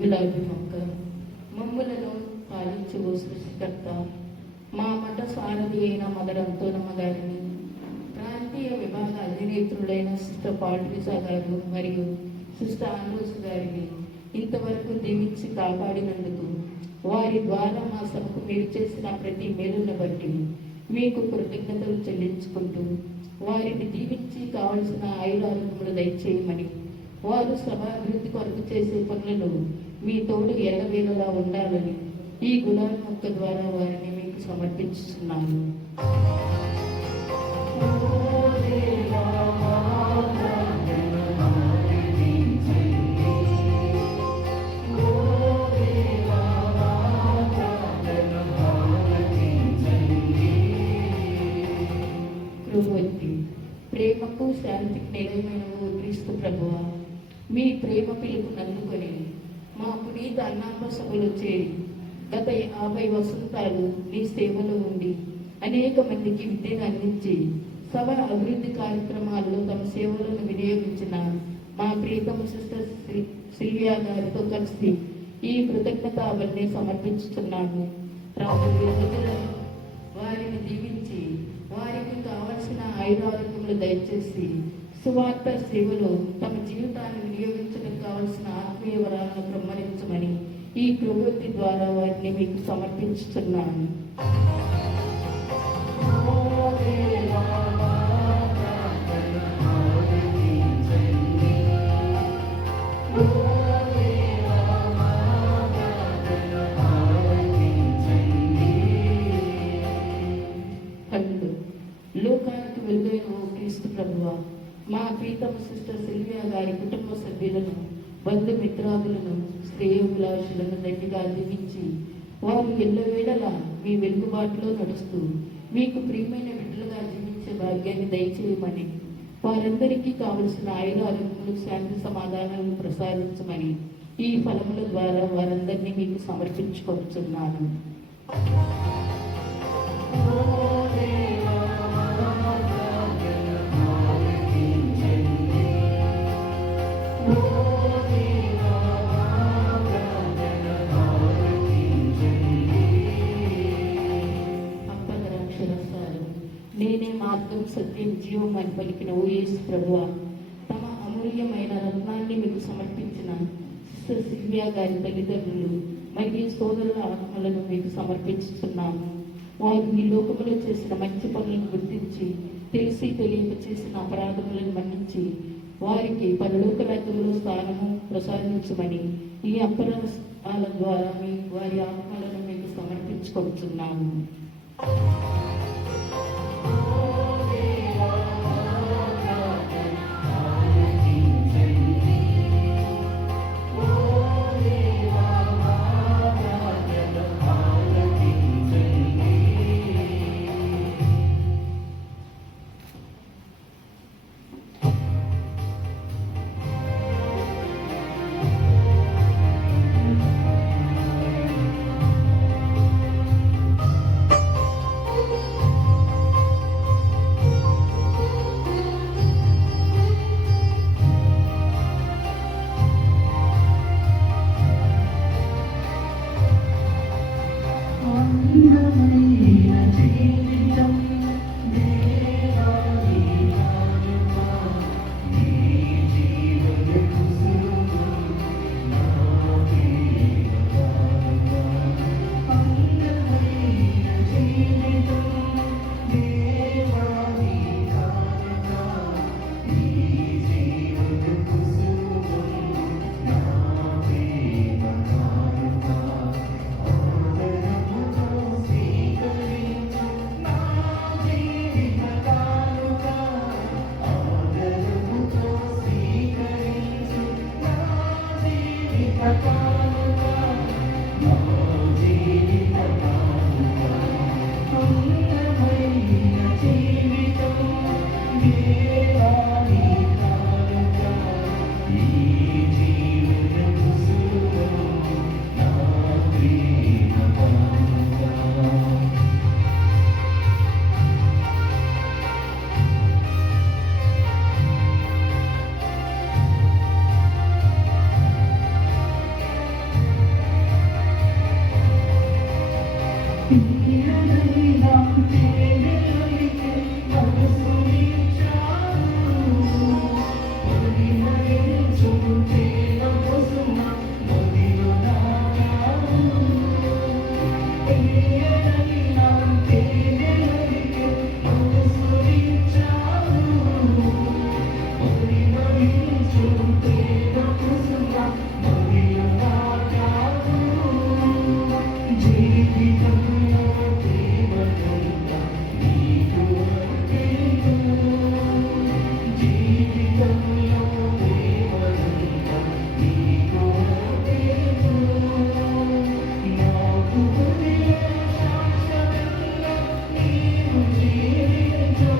గులాబీ మొక్క మమ్ములను పాలించు ఓ సృష్టికర్త, మా మఠ సారథి అయిన మదర్ అంతోనమ్మ గారిని, ప్రాంతీయ విభాగ అధినేత్రులైన సిస్టర్ పాల్ట్రిసా గారు మరియు సిస్టర్ ఆండ్రోస్ గారిని ఇంతవరకు దీవించి కాపాడినందుకు, వారి ద్వారా మా సభకు మీరు చేసిన ప్రతి మేలును బట్టి మీకు కృతజ్ఞతలు చెల్లించుకుంటూ వారిని దీవించి కావలసిన ఆయురారోగ్యములు దయచేయమని, వారు సభ అభివృద్ధి కొరకు చేసే పనులను మీ తోడు ఎల్లవేళలా ఉండాలని ఈ గులాబీ మొక్క ద్వారా వారిని మీకు సమర్పించుతున్నాను. కృపవతి, ప్రేమకు శాంతికి నిలయమైన ఓ క్రీస్తు ప్రభువా, మీ ప్రేమ పిలుపును అందుకొని మా పునీత అన్నాప సభలో చేరి గత 50 వసంతాలు మీ సేవలో ఉండి అనేక మందికి విద్యను అందించి సభ అభివృద్ధి కార్యక్రమాల్లో తమ సేవలను వినియోగించిన మా ప్రియతమ సిస్టర్ సిల్వియా గారితో కలిసి ఈ కృతజ్ఞతావల్ని సమర్పించుతున్నాను. రాబోయే రోజుల్లో వారిని దీవించి వారికి కావలసిన ఆయురారోగ్యములు దయచేసి సువార్త సేవలో తమ జీవితాన్ని వినియోగించడం కావలసిన ఆత్మీయ వరాలను బ్రహ్మరించమని ఈ ప్రవృత్తి ద్వారా వారిని మీకు సమర్పించుతున్నాను. లోకానికి వెలుగైన ఓ క్రీస్తు ప్రభువా, మా ప్రీతమ సిస్టర్ సిల్వియా గారి కుటుంబ సభ్యులను, బంధుమిత్రాదులను, శ్రేయోభిలాషులను దండిగా దీవించి వారు ఎల్లవేళలా మీ వెలుగుబాటులో నడుస్తూ మీకు ప్రియమైన బిడ్డలుగా జీవించే భాగ్యాన్ని దయచేయమని, వారందరికీ కావలసిన ఆయురారోగ్యములు, శాంతి సమాధానాలను ప్రసాదించమని ఈ ఫలముల ద్వారా వారందరినీ మీకు సమర్పించుకొచ్చున్నాను. నేనే మార్గం, సత్యం, జీవం అని పలికిన ఓ యేసు ప్రభువా, తమ అమూల్యమైన రత్నాన్ని మీకు సమర్పించిన సిస్టర్ సిల్వియా గారి తల్లిదండ్రులు మరియు సోదరుల ఆత్మలను మీకు సమర్పించుతున్నాము. వారు ఈ లోకములో చేసిన మంచి పనులను గుర్తించి తెలిసి తెలియక చేసిన అపరాధములను మన్నించి వారికి పరలోక రాజ్యంలో స్థానము ప్రసాదించమని ఈ అపరాధాల ద్వారా వారి ఆత్మలను మీకు సమర్పించుకుంటున్నాము. అందమైన జీవితం దేవాని కానుక ఈ జీవన కుసుమం నా ప్రియ కానుక అందమైన జీవితం దేవాని కానుక ఈ జీవన కుసుమం నా ప్రియ కానుక ఆదరముతో స్వీకరించు నా జీవిత కానుక ఆదరముతో స్వీకరించు నా జీవిత కానుక నా జీవిత కానుక అందమైన జీవితం దేవాని కానుక ఈ జీవన కుసుమం నా ప్రియ కానుక తీయనైనా తేనెలొలికే మనసునిచ్చావు మదిమరించు తేన కుసుమ మదిలో నాటావు తీయనైనా తేనెలొలికే మనసునిచ్చావు మదిమరించు తేన కుసుమ మదిలో నాటావు జీవితంలో ప్రేమగంగా నీకు అర్పించు జీవితంలో ప్రేమగంగా నీకు అర్పించు నాకు హృదయ శాశ్వతంగా నీవు జీవించు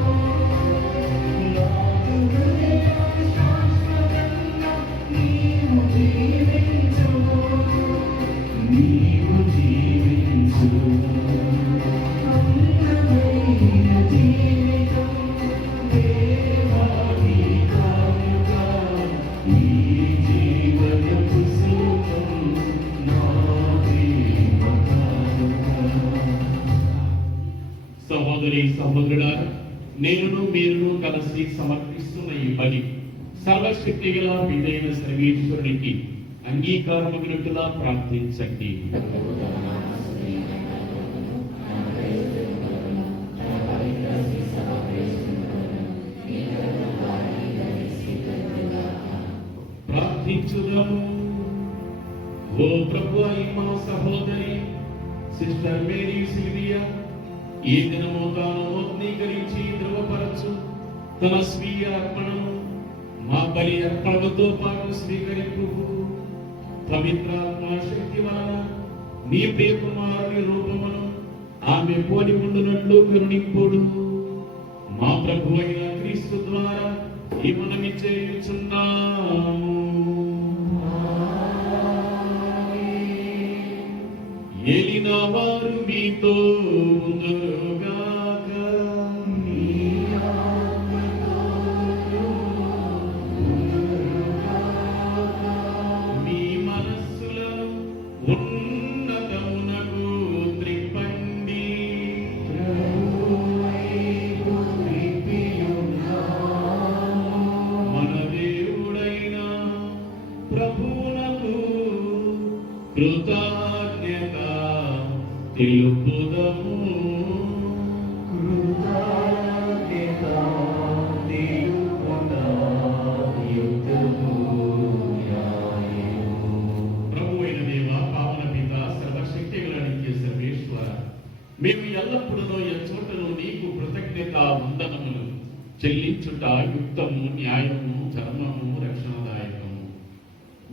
నాకు హృదయ శాశ్వతంగా నీవు జీవించు నీవు జీవించు అందమైన జీవితం దేవాని కానుక ఈ జీవన కుసుమం నా ప్రియ కానుక సహోదరి సహోదరులారా, నేనును మీరును కలిసి సమర్పిస్తున్న ఈ బలి సర్వశక్తి గల విధైన సర్వేశ్వరునికి అంగీకారమగినట్టులా ప్రార్థించండి. ప్రార్థించుదాము. ఓ ప్రభువా, ఈ మా సహోదరి సిస్టర్ మేరీ సిల్వియా ఈ దినము తాను నూతనీకరించి ధృవపరచు తన స్వీయ అర్పణను మా బలి అర్పణతో పాటు స్వీకరింపు. పవిత్రాత్మ శక్తి వలన నీ ప్రియ కుమారుని రూపమును ఆమె పోలి ఉండునట్లు కరుణింపుడు. మా ప్రభు అయిన క్రీస్తు ద్వారా ఈ మనమి చేయుచున్నాము. ఏలిన వారు మీతో ఉందురుగాక. మీ మనస్సులను ఉన్నతమునకు త్రిప్పండి. మన దేవుడైన ప్రభువునకు కృతజ్ఞత తెలుపుదము. ప్రభు అయిన దేవ, పావన పిత, సర్వశక్తి గల నిత్య సర్వేశ్వర, మేము ఎల్లప్పుడూ చెల్లించుట యుక్తము, న్యాయము, ధర్మము, రక్షణదాయకము.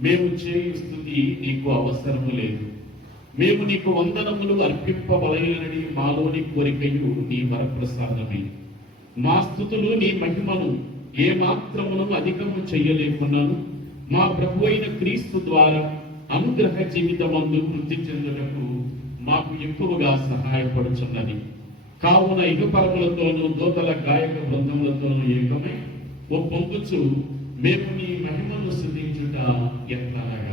మేము చేయు స్తుతి నీకు అవసరము లేదు. మేము నీకు వందనములు అర్పింపబలైనని మాలోని కోరికయు నీ వరప్రసాదమే. మా స్తుతులు నీ మహిమను ఏ మాత్రమును అధికము చెయ్యలేకున్నాను. మా ప్రభు అయిన క్రీస్తు ద్వారా అనుగ్రహ జీవితమందు వృద్ధి చెందుటకు మాకు ఎక్కువగా సహాయపడుచున్నది. కావున ఇహపరములతోనూ దూతల గాయక బృందములతోనూ ఏకమై ఓ పొంగుచు మేము నీ మహిమను స్తుతించుట ఎట్లనగా.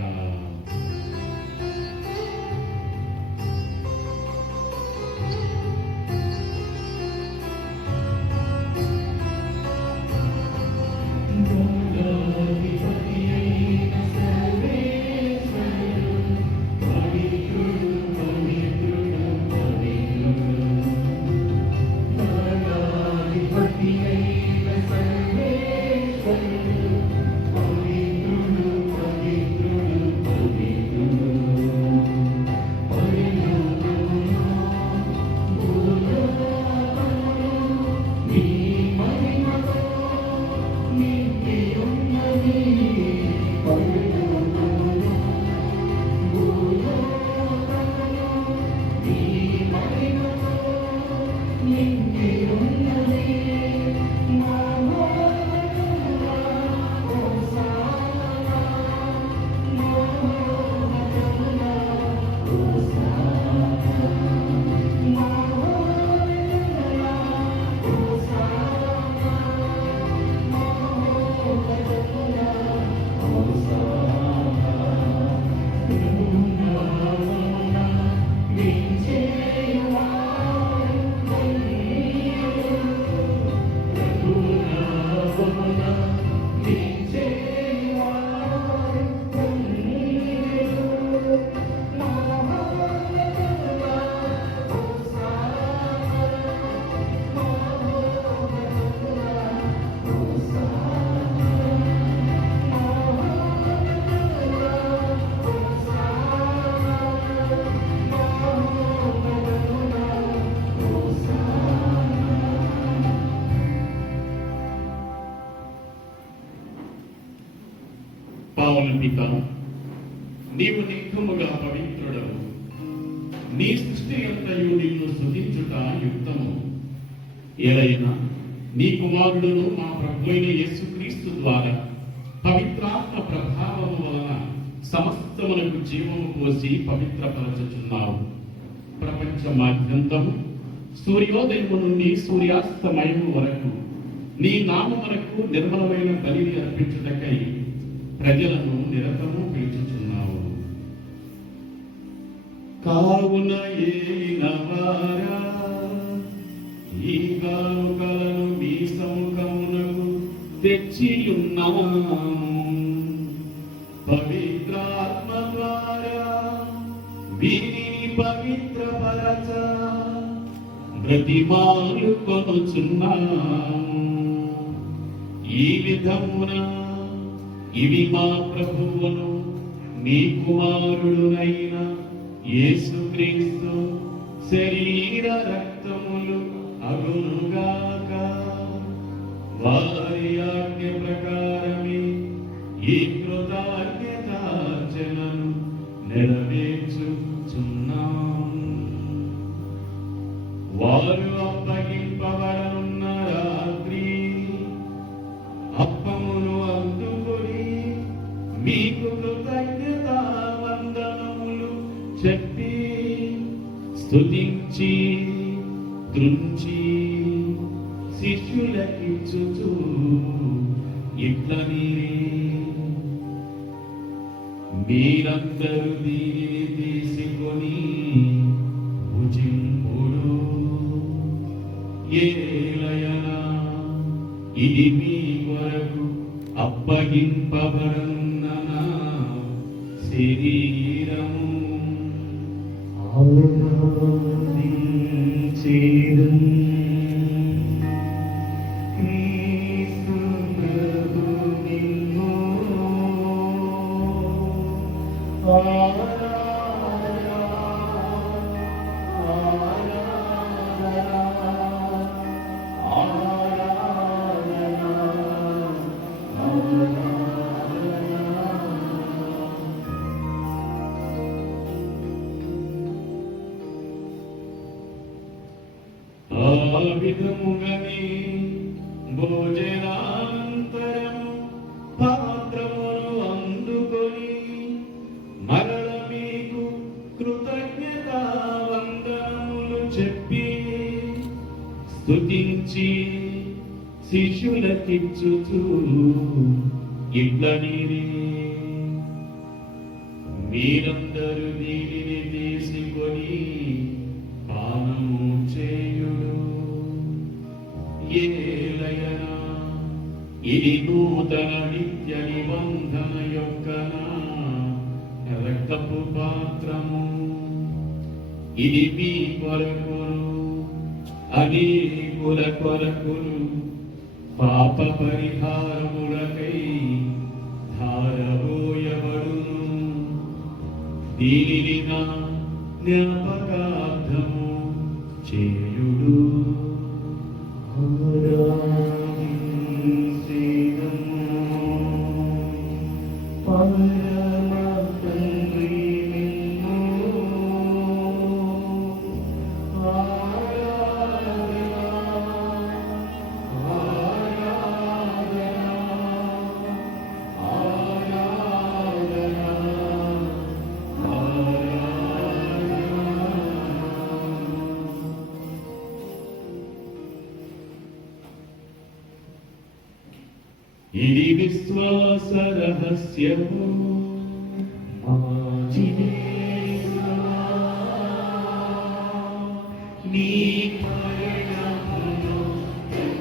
పిత, నీవు నిత్యముగా పవిత్రుడవు. నీ సృష్టి అంతయు నిన్ను స్తుతించుట యుక్తము. ఏలైనా నీ కుమారుడును మా ప్రభువైన యేసుక్రీస్తు ద్వారా పవిత్రాత్మ ప్రభావము వలన సమస్తమునకు జీవము పోసి పవిత్రపరచుచున్నావు. ప్రపంచమాద్యంతము సూర్యోదయము నుండి సూర్యాస్తమయము వరకు నీ నామమునకు నిర్మలమైన బలిని అర్పించుటకై ప్రజలను నిరతము పిలుచుచున్నావు. కావున ఏలినవారా, ఈ కానుకలను మీ సముఖమునకు తెచ్చియున్నాము. పవిత్రాత్మ ద్వారా వీరిని పవిత్రపరచ బ్రతిమాలు కొనుచున్నాము. ఈ విధమున ఇవి మా ప్రభువును నీ కుమారుడునైన యేసుక్రీస్తు శరీర రక్తములు అగునుగాక. వారి ఆజ్ఞ ప్రకారమే ఈ కృతజ్ఞతార్చనను నెరవేర్చుచున్నాం. వారు అప్పగింపబడనున్న రాత్రి అప్పమును అందుకొని మీకు కృతజ్ఞతా వందనములు చెప్పి స్తుతించి త్రుంచి శిష్యులకిచ్చుచు ఇట్లని, మీరందరూ దీనిని తీసుకొని భుజింపుడు. ఏలయనా ఇది మీ కొరకు అప్పగింపబడున్న నా శరీరము. ఆరాధించేదం క్రీస్తు ప్రభు నిన్ను. ఆరాధన విధముగని భోజనానంతరము పాత్రమును అందుకొని మరల మీకు కృతజ్ఞతా వందనములు చెప్పి స్తుతించి శిష్యులకిచ్చుచు ఇట్లనిరి, మీరందరూ దీనిని తీసుకొని పానము చేయుడు. ఏలయనా ఇది నూతన నిత్య నిబంధన యొక్క నా రక్తపు పాత్రము. ఇది మీ కొరకును అనేకుల కొరకును పాప పరిహారములకై ధారబోయబడును. దీనిని నా జ్ఞాపకార్థము చేయుడు. ఇది విశ్వాస రహస్యము. నీ మరణమును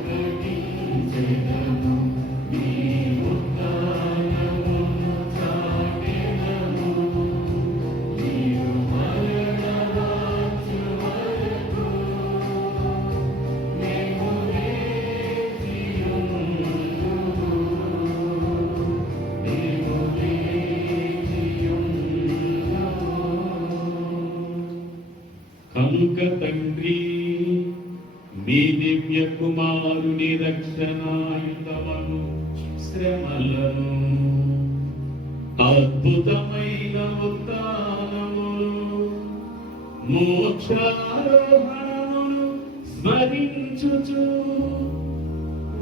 ప్రకటించెదను, నీ ఉత్థానమును చాటెదను. నీవు మరణవచ్చు వరకు మేము కనుక తండ్రి, మీ దివ్య కుమారుని రక్షణాయుతమను శ్రమలను, అద్భుతమైన ఉత్థానమును, మోక్షారోహణమును స్మరించుచు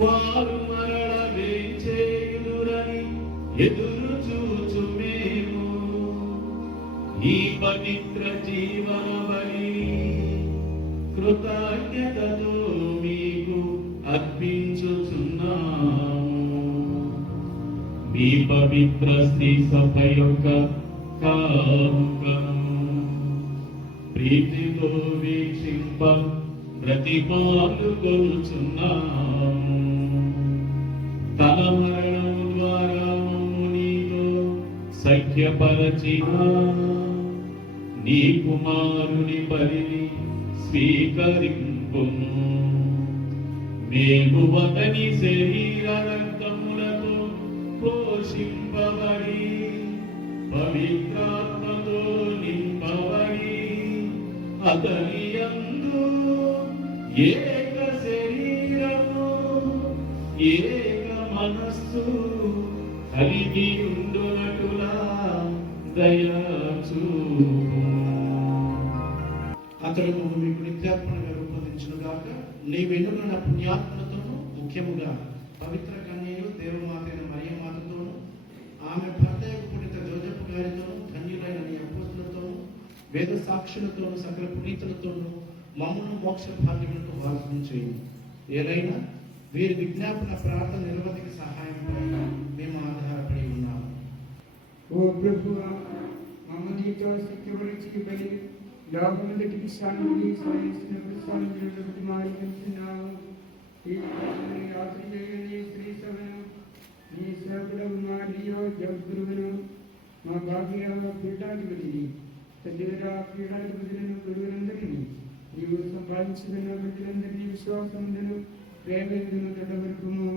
వారు మరల వేచేయుదురని ఎదురు చూచు మేము ఈ పవిత్ర జీవన బలిని కృతజ్ఞతతో మీకు అర్పించుచున్నాము. మీ పవిత్ర శ్రీ సభ యొక్క కానుకను ప్రీతితో వీక్షింప ప్రతిపాలుకొనుచున్నాము. తన మరణము ద్వారా మమ్ము నీతో సఖ్యపరచిన నీ కుమారుని బలిని స్వీకరింపుము. మేము అతని శరీర రక్తములతో పోషింపబడి పవిత్రాత్మతో నింపబడి అతని యందు ఏక శరీరము ఏక మనస్సు కలిగి ఉండునటులా దయచూపు. అతడు మీకు నిత్యాత్మగా రూపొందించును గాక. నీ వెన్నున్న పుణ్యాత్మతోను, ముఖ్యముగా పవిత్ర కన్యయు దేవమాతైన మరియమాతతోను, ఆమె భర్త యొక్క పుణిత జోజపు గారితోను, ధన్యులైన నీ అపోస్తులతోను, వేద సాక్షులతోను, సకల పునీతులతోను మమ్మను మోక్ష భాగ్యములకు వారసును చేయు. ఏదైనా వీరి విజ్ఞాపన ప్రార్థన నిరవధిక సహాయంపై మేము ఆధారపడి ఉన్నాము. ఓ ప్రభువా, మమ్మల్నితో శక్తిపరిచి బలి లోకములకి శాంతి సాయిస్తున్న ప్రసాదించినటువంటి మారిస్తున్నాము. ఈ రాత్రి చేయని శ్రీ సభను నీ సేవకుడు మరియు జగద్గురువును మా భాగ్య పీఠాధిపతిని తండ్రిగా పీఠాధిపతులను గురువులందరినీ నీవు సంపాదించిన బిడ్డలందరినీ విశ్వాసములను ప్రేమను తడవరకుము.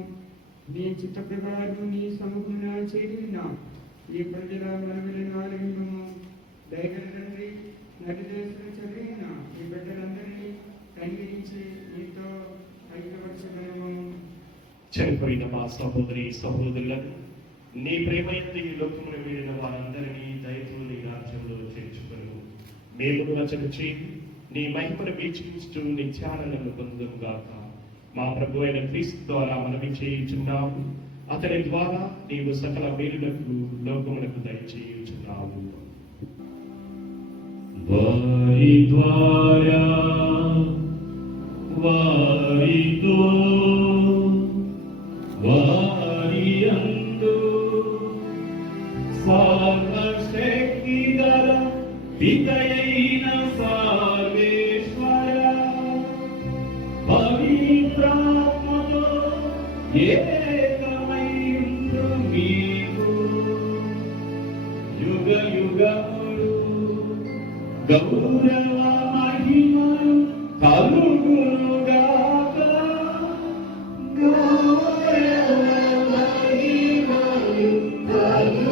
నీ చిత్త ప్రకారం నీ సముఖమున చేరిన ఈ ప్రజల మనవిలను ఆలగింపము. దయగల తండ్రి, నటి దేశంలో చదివిన ఈ బిడ్డలందరినీ కనికరించి నీతో ఐక్యపరచగలము. చనిపోయిన మా సహోదరి సహోదరులను నీ ప్రేమ ఎందు ఈ లోకమును వీడిన వారందరినీ దయతో నీ రాజ్యంలో చేర్చుకొను. మేము రచన చేయి నీ మహిమను వీక్షించుతూ నిత్యానందము పొందుగాక. మా ప్రభు అయిన క్రీస్తు ద్వారా మనవి చేయుచున్నాము. అతని ద్వారా నీవు సకల మేలులకు లోకములకు దయచేయుచున్నావు. వారి ద్వారా వారితో వారి యందు సర్వశక్తి గల పితయైన సర్వేశ్వర పవిత్రాత్మతో ఏకమై ఉండు మీకు యుగ యుగములు గౌరవ మహిమలు కలుగునుగాక. గౌరవ మహిమలు కలుగునుగాక.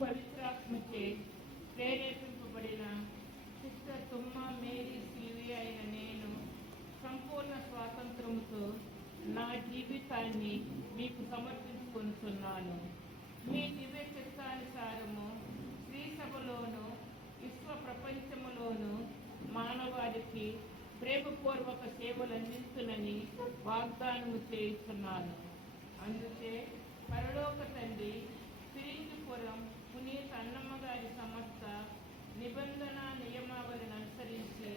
పవిత్రాత్మచే ప్రేరేపింపబడిన సిస్టర్ తుమ్మా మేరీ సిల్వి అయిన నేను సంపూర్ణ స్వాతంత్రముతో నా జీవితాన్ని మీకు సమర్పించుకుంటున్నాను. మీ దివ్య చిత్తానుసారము శ్రీ సభలోను విశ్వ ప్రపంచములోను మానవాళికి ప్రేమపూర్వక సేవలు అందిస్తునని వాగ్దానము చేస్తున్నాను. అందుకే పరలోక తండ్రి ఫిరింగిపురం పునీత అన్నమ్మ గారి సంస్థ నిబంధన నియమావళిని అనుసరించి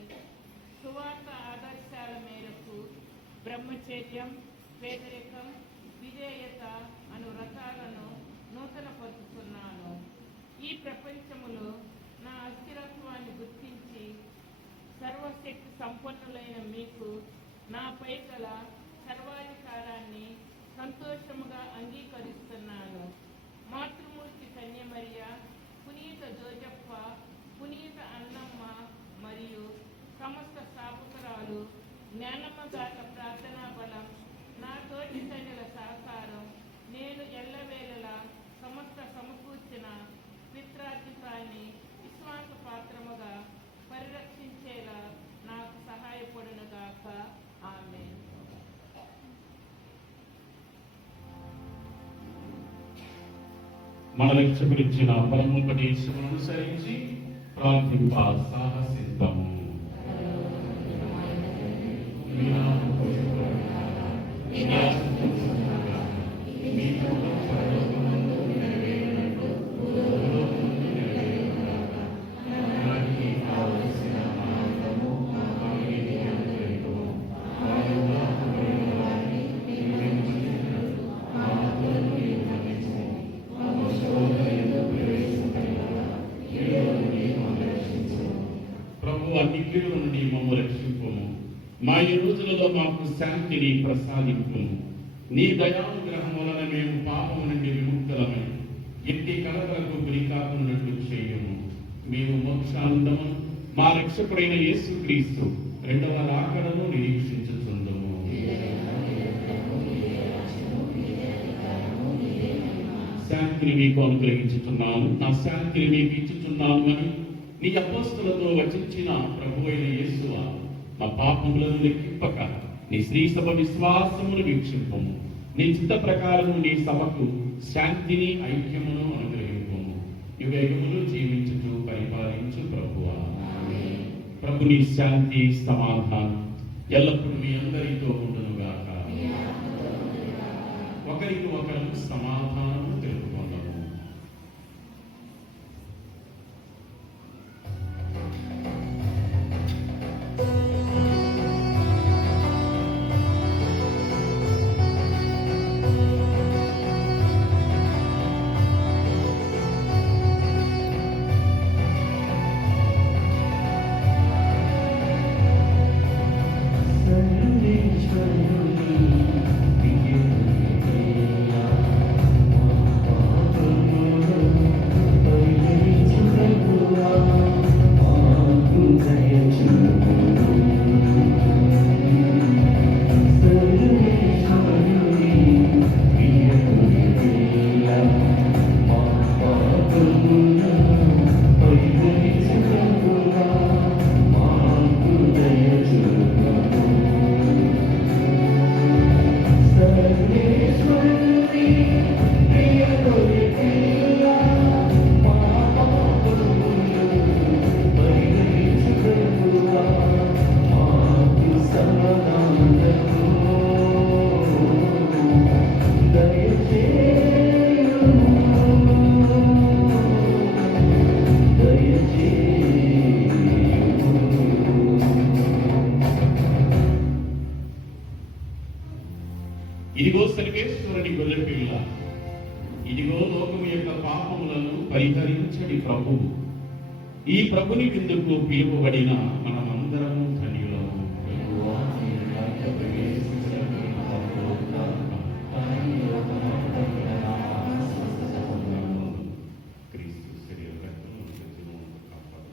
సువార్త ఆదర్శాల మేరకు బ్రహ్మచర్యం, పేదరికం, విధేయత అను వ్రతాలను నూతనపరుచుతున్నాను. ఈ ప్రపంచములో నా అస్థిరత్వాన్ని గుర్తించి సర్వశక్తి సంపన్నులైన మీకు నాపై గల సర్వాధికారాన్ని సంతోషముగా అంగీకరిస్తున్నాను. మాతృమూర్తి కన్యమర్య, పునీత జోజప్ప, పునీత అన్నమ్మ మరియు సమస్త స్థాపకురాలు జ్ఞానమ్మ గారి ప్రార్థనా బలం, నా తోటి తల్లుల సహకారం నేను ఎల్లవేళలా సమస్త సమకూర్చిన పిత్రాధికాన్ని విశ్వాస పాత్రముగా పరిరక్షించేలా నాకు సహాయపడునుగాక. ఆమె మన రక్షకుడిచ్చిన పరమోపదేశమును అనుసరించి ప్రార్థింప సాహసిద్దాము. అన్ని కీడుల నుండి మమ్ము రక్షింపుము. మా ఈ రోజులలో మాకు శాంతిని ప్రసాదింపుము. నీ దయానుగ్రహం వలన మేము పాపము నుండి విముక్తులమై ఎట్టి కలవరకు గురి కాకున్నట్లు చేయుము. మేము మోక్షానందము మా రక్షకుడైన యేసుక్రీస్తు రెండవ రాకడను నిరీక్షించుచుందుము. శాంతిని మీకు అనుగ్రహించుతున్నాను, నా శాంతిని మీకు ఇచ్చుచున్నాను అని నీ అపోస్తలతో వచించిన ప్రభువైన యేసువ, మా పాపములను లెక్కింపక నీ శ్రీ సభ విశ్వాసమును వీక్షింపము. నీ చిత్త ప్రకారము నీ సభకు శాంతిని ఐక్యమును అనుగ్రహింపము. యుగయుగములు జీవించుచు పరిపాలించు ప్రభువా. ప్రభు నీ శాంతి సమాధానం ఎల్లప్పుడూ మీ అందరితో ఉండునుగాక. ఒకరికి ఒకరు సమాధానము తెలుపుకుందాము. ఇదిగో సర్వేశ్వరుని గొర్రెపిల్ల, ఇదిగో లోకము యొక్క పాపములను పరిహరించడి ప్రభువు. ఈ ప్రభుని విందుకు పిలువబడిన మనమందరము ధన్యులము. క్రీస్తు శరీర రక్తము కాపాడు.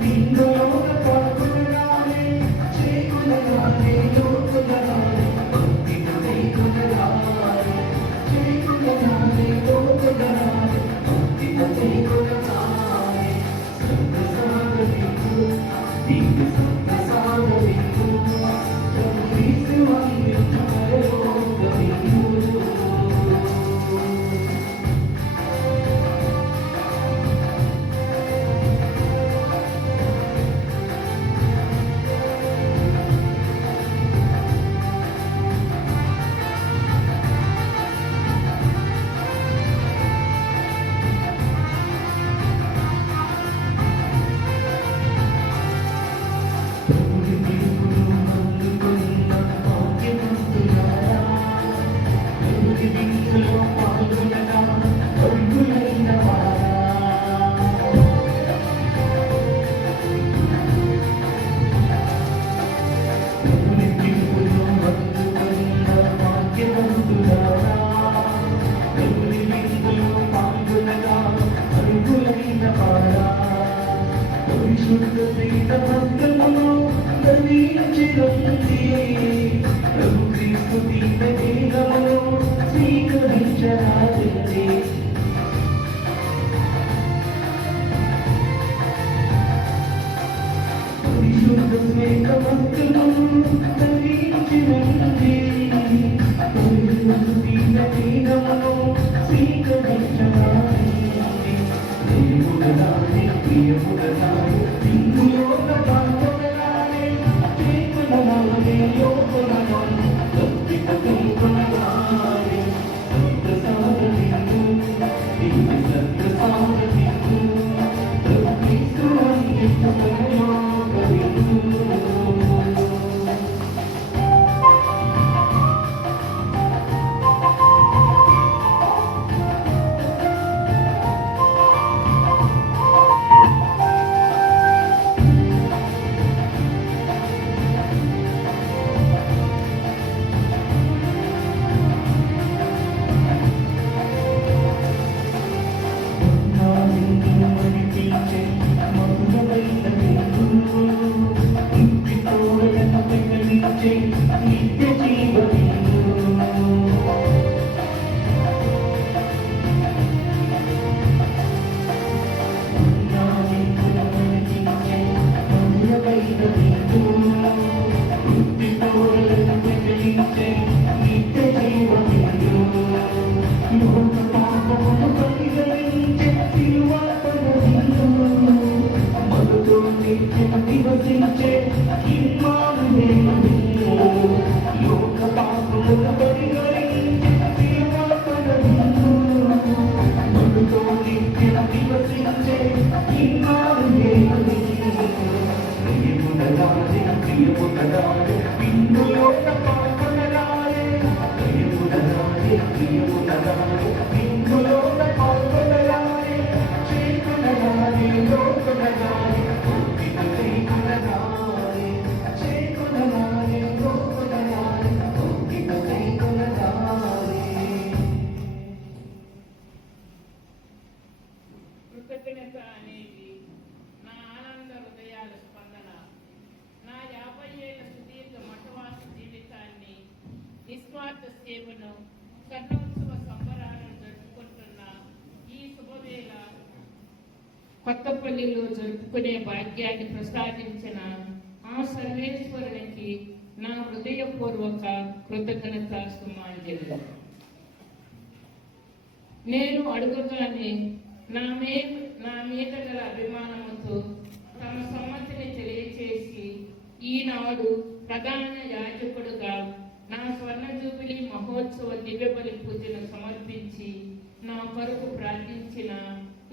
Bingo కృతజ్ఞత అనేది నా ఆనంద హృదయాల స్పందన. నా 50 ఏళ్ల సుదీర్ఘ మఠవాస జీవితాన్ని, నిస్వార్థ సేవను, స్వర్ణోత్సవ సంబరాలను జరుపుకుంటున్న ఈ శుభవేళ కొత్తపల్లిలో జరుపుకునే భాగ్యాన్ని ప్రసాదించిన ఆ సర్వేశ్వరునికి నా హృదయపూర్వక కృతజ్ఞత సుమాంజలి. నేను అడుగగానే నా మీద గల అభిమానముతో తమ సమ్మతిని తెలియచేసి ఈనాడు ప్రధాన యాజకుడుగా నా స్వర్ణ జూబిలీ మహోత్సవ దివ్య బలి పూజను సమర్పించి నా కొరకు ప్రార్థించిన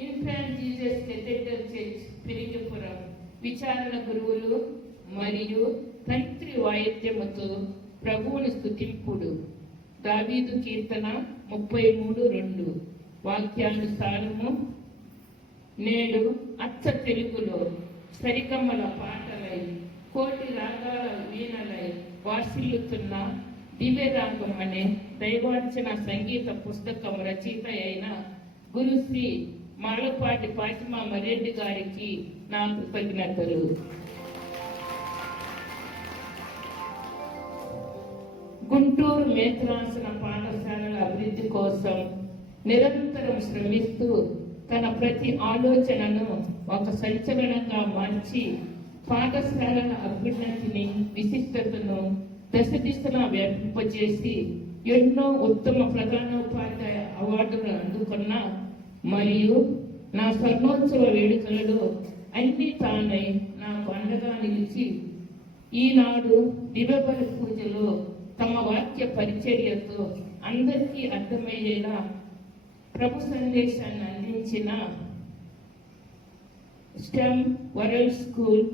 ఇన్ఫాంట్ జీసస్ కెథీడ్రల్ చర్చ్ పిరిగిపురం విచారణ గురువులు మరియు తంత్రి వాయిద్యముతో ప్రభువుని స్తుతింపుడు. దావీదు కీర్తన 33:2. వాక్యానుసారము నేడు అచ్చ తెలుగులో సరిగమ్మల పాటలై కోటి రాగాల వీణలై వాసిల్లుతున్న దివ్యరాగం అనే దైవార్చన సంగీత పుస్తకం రచయిత అయిన గురుశ్రీ మాలపాటి ఫాతిమా మరెడ్డి గారికి నా కృతజ్ఞతలు. గుంటూరు మేత్రాసన పాఠశాలల అభివృద్ధి కోసం నిరంతరం శ్రమిస్తూ తన ప్రతి ఆలోచనను ఒక సంచలనంగా మార్చి పాఠశాలల అభ్యున్నతిని, విశిష్టతను దశ దిశలా వ్యాపింపజేసి ఎన్నో ఉత్తమ ప్రధానోపాధ్యాయ అవార్డులను అందుకున్న మరియు నా స్వర్ణోత్సవ వేడుకలలో అన్ని తానై నాకు అండగా నిలిచి ఈనాడు దివ్యబలి పూజలో తమ వాక్య పరిచర్యతో అందరికీ అర్థమయ్యేలా ప్రభు సందేశాన్ని అందించిన స్టెమ్ వరల్డ్ స్కూల్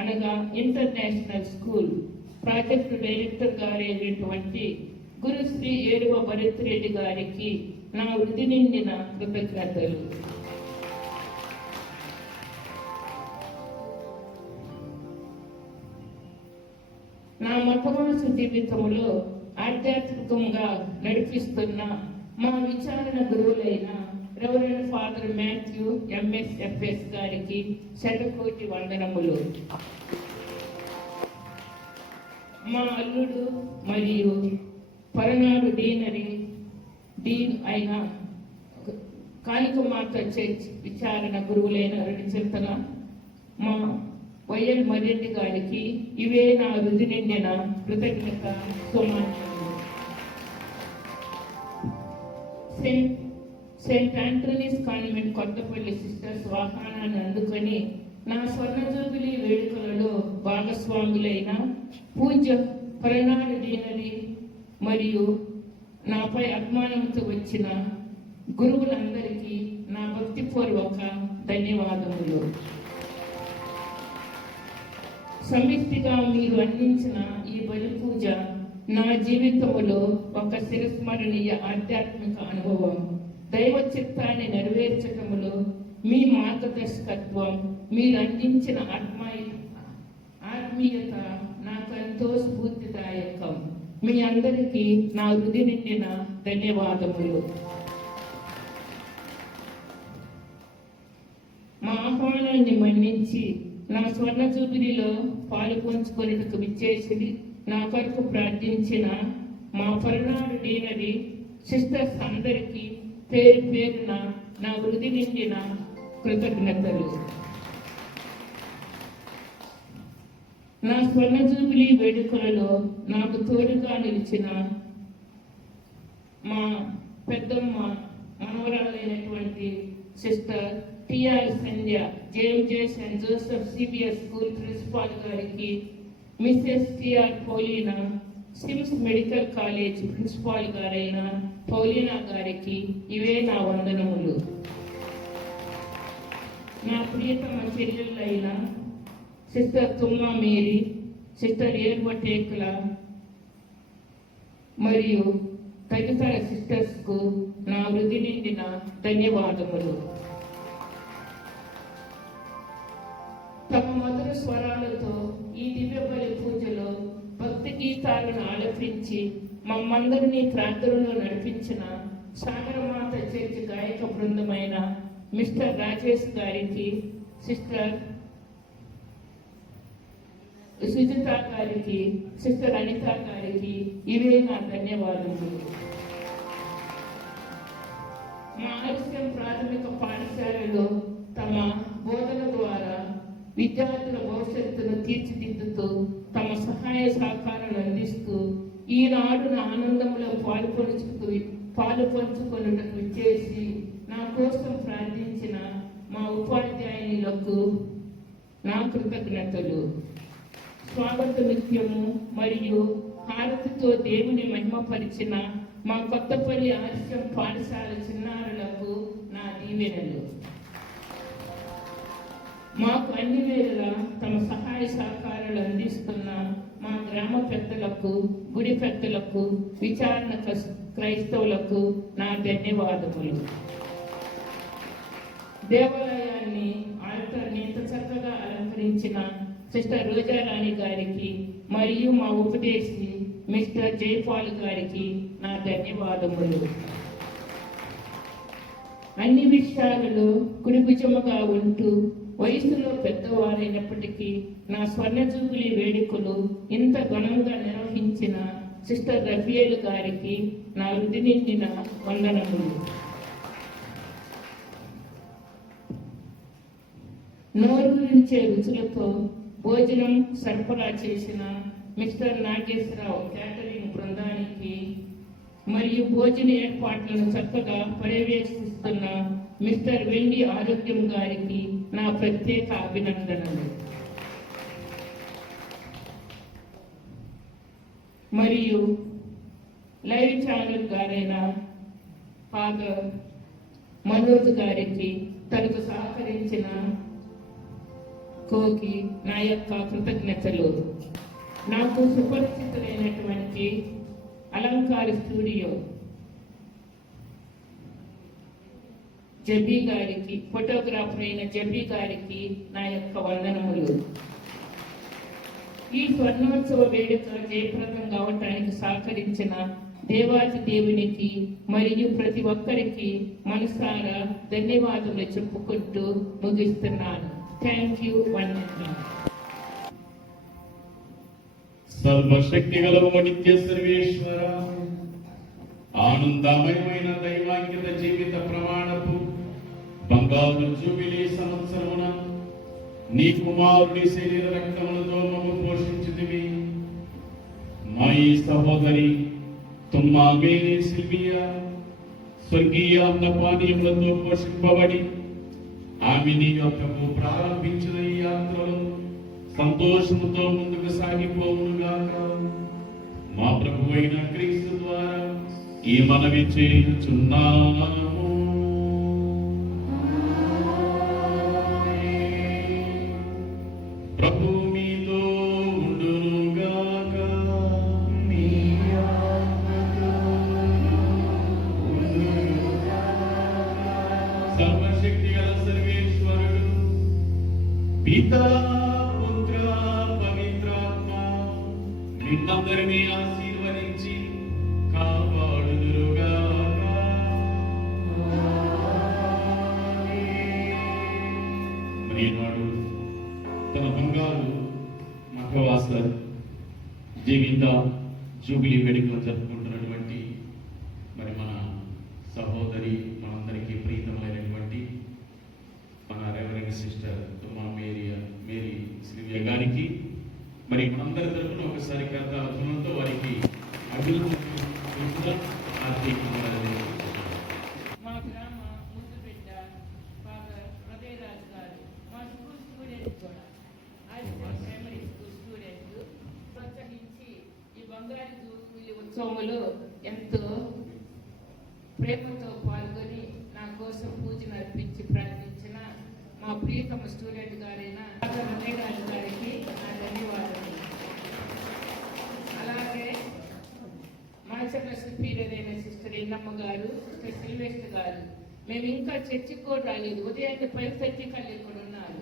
అనగా ఇంటర్నేషనల్ స్కూల్ ప్రాజెక్టు డైరెక్టర్ గారైనటువంటి గురుశ్రీ ఏరువ భరత్ రెడ్డి గారికి నా వృద్ధి నిండిన కృతజ్ఞతలు. నా మతవాస జీవితంలో ఆధ్యాత్మికంగా నడిపిస్తున్న మా విచారణ గురువులైన రెవరెండ్ ఫాదర్ మాథ్యూ ఎంఎస్ఎఫ్ఎస్ గారికి శతకోటి వందనములు. మా అల్లుడు మరియు పరనాడు డీన్ అయిన కాళికమాత చర్చ్ విచారణ గురువులైన చింతన మా వైఎల్ మరెడ్డి గారికి ఇవే నా రుజు నిండిన కృతజ్ఞత సుమాన్యాలు. Saint Antony's convent Kothapalli sisters వాహనాన్ని అందుకొని నా స్వర్ణ జూబిలీ వేడుకలలో భాగస్వాములైన పూజ్య పరనాడు డీనరీ మరియు నాపై అభిమానంతో వచ్చిన గురువులందరికీ నా భక్తిపూర్వక ధన్యవాదములు. సమిష్టిగా మీరు అందించిన ఈ బలి పూజ నా జీవితంలో ఒక చిరస్మరణీయ ఆధ్యాత్మిక అనుభవం. దైవ చిత్తాన్ని నెరవేర్చటంలో మీ మార్గదర్శకత్వం, మీరు అందించిన ఆత్మీయత నాకెంతో స్ఫూర్తిదాయకం. మీ అందరికీ నా హృదయ నిండిన ధన్యవాదములు. మా ఆహ్వానాన్ని మన్నించి నా స్వర్ణ జూబిలీలో పాలు పంచుకొనేందుకు విచ్చేసి నా కొరకు ప్రార్థించిన మా పరనాడు డీనరీ సిస్టర్స్ అందరికీ పేరు పేరున నా హృదయ నిండిన కృతజ్ఞతలు. నా స్వర్ణ జూబిలీ వేడుకలలో నాకు తోడుగా నిలిచిన మా పెద్దమ్మ మనవరాలైనటువంటి sister TR Sandhya, JMJ Saint Joseph CBS school principal గారికి, Mrs TR Paulina, SIMS medical college principal గారైన పౌలీనా గారికి ఇవే నా వందనములు. నా ప్రియతమ చెల్లెళ్ళైన sister Thumma Mary, sister Ervatekula మరియు తదితర సిస్టర్స్కు నా హృదయ నిండిన ధన్యవాదములు. తమ మధుర స్వరాలతో ఈ దివ్య బలి పూజలో భక్తి గీతాలను ఆలపించి మమ్మందరినీ ప్రార్థనలో నడిపించిన సాగరమాత చర్చి గాయక బృందమైన మిస్టర్ రాజేష్ గారికి, సిస్టర్ సుజిత గారికి, సిస్టర్ అనిత గారికి ఇవే నా ధన్యవాదములు. మా ఆర్ఎస్ఎం ప్రాథమిక పాఠశాలలో తమ బోధన ద్వారా విద్యార్థుల భవిష్యత్తును తీర్చిదిద్దుతూ తమ సహాయ సహకారాలు అందిస్తూ ఈనాడు నా ఆనందంలో పాలు పంచుకొనుటకు విచ్చేసి నా కోసం ప్రార్థించిన మా ఉపాధ్యాయులకు నా కృతజ్ఞతలు. స్వాగత నృత్యము మరియు హారతితో దేవుని మహిమపరిచిన మా కొత్తపల్లి ఆర్ఎస్ఎం పాఠశాల చిన్నారులకు నా దీవెనలు. మాకు అన్ని వేళలా తమ సహాయ సహకారాలు అందిస్తున్న మా గ్రామ పెద్దలకు, గుడి పెద్దలకు, విచారణ క్రైస్తవులకు నా ధన్యవాదములు. దేవాలయాన్ని ఆల్టర్ని ఇంత చక్కగా అలంకరించిన సిస్టర్ రోజారాణి గారికి మరియు మా ఉపదేశి మిస్టర్ జైపాల్ గారికి నా ధన్యవాదములు. అన్ని విషయాలలో కుడిభుజముగా ఉంటూ వయసులో పెద్దవారైనప్పటికీ నా స్వర్ణ జూబిలీ వేడుకలు ఇంత ఘనంగా నిర్వహించిన సిస్టర్ రఫియేల్ గారికి నా హృదయ నిండిన వందనములు. నోరూరించే రుచులతో భోజనం సరఫరా చేసిన మిస్టర్ నాగేశ్వరరావు క్యాటరింగ్ బృందానికి మరియు భోజన ఏర్పాట్లను చక్కగా పర్యవేక్షిస్తున్న మిస్టర్ వెండి ఆరోగ్యం గారికి నా ప్రత్యేక అభినందనలు. మరియు లైవ్ ఛానల్ గారైన ఫాదర్ మనోజ్ గారికి తనకు సహకరించిన కోకి నా యొక్క కృతజ్ఞతలు. నాకు సుపరిచితులైనటువంటి అలంకార స్టూడియో జబీ గారికి, ఫోటోగ్రాఫర్ అయిన జబీ గారికి నా యొక్క వందనములు. ఈ స్వర్ణోత్సవ వేడుక జయప్రదం కావటానికి సహకరించిన దేవాది దేవునికి మరియు ప్రతి ఒక్కరికి మనసారా ధన్యవాదాలు చెప్పుకుంటూ ముగిస్తున్నాను. Thank you. సర్వశక్తి గలవు నిత్య సర్వేశ్వర, ఆనందమయమైన దైవాంకిత జీవిత ప్రమాణపు బంగారు జూబిలీ సంవత్సరమున నీ కుమారుడి శరీర రక్తములతో మమ్ము పోషించుదివి. మా ఈ సహోదరి తుమ్మా మేరీ సిల్వియా స్వర్గీయ అన్నపానీయములతో పోషింపబడి ఆమె నీ యొక్కకు ప్రారంభించిన ఈ యాత్రలో సంతోషముతో ముందుకు సాగిపోవునుగాక. మా ప్రభు అయిన క్రీస్తు ద్వారా ఈ మనవి చేయుచున్నాము. ప్రభు మీతో ఉండునుగాక. మీ సర్వశక్తి గల సర్వేశ్వరుడు పితా పుత్ర పవిత్రాత్మ నిన్నందరినీ ఆశీర్వదించి కాపాడుదురుగాక. ఈనాడు తన బంగారు మఠవాస జీవిత జూబిలీ వేడుకలు జరుపుకుంటున్నటువంటి మరి మన సహోదరి, మనందరికీ ప్రీతమైనటువంటి మన reverend sister Thumma Mary Sylvia గారికి మరి మనందరి తరఫున ఒకసారి కర్తాలతో వారికి అభివృద్ధి ఆర్థిక మా గ్రామ ముందు బిడ్డ ఫాదర్ హృదయరాజు గారు మా స్కూల్ స్టూడెంట్ కూడా ప్రైమరీ స్కూల్ స్టూడెంట్ ప్రోత్సహించి ఈ బంగారు జూబిలీ ఉత్సవంలో ఎంతో ప్రేమతో పాల్గొని నా కోసం పూజను అర్పించి ప్రార్థించిన మా ప్రియతమ స్టూడెంట్ గారైన ఫాదర్ హృదయరాజు గారికి నా ధన్యవాదాలు. అలాగే మాచర్ల సుపీరియర్ అయిన సిస్టర్ ఎన్నమ్మ గారు, సిస్టర్ సిల్వెస్టర్ గారు, మేము ఇంకా చర్చికి కూడా రాలేదు. ఉదయాన్నే 5:30 కల్లా ఇక్కడ ఉన్నారు.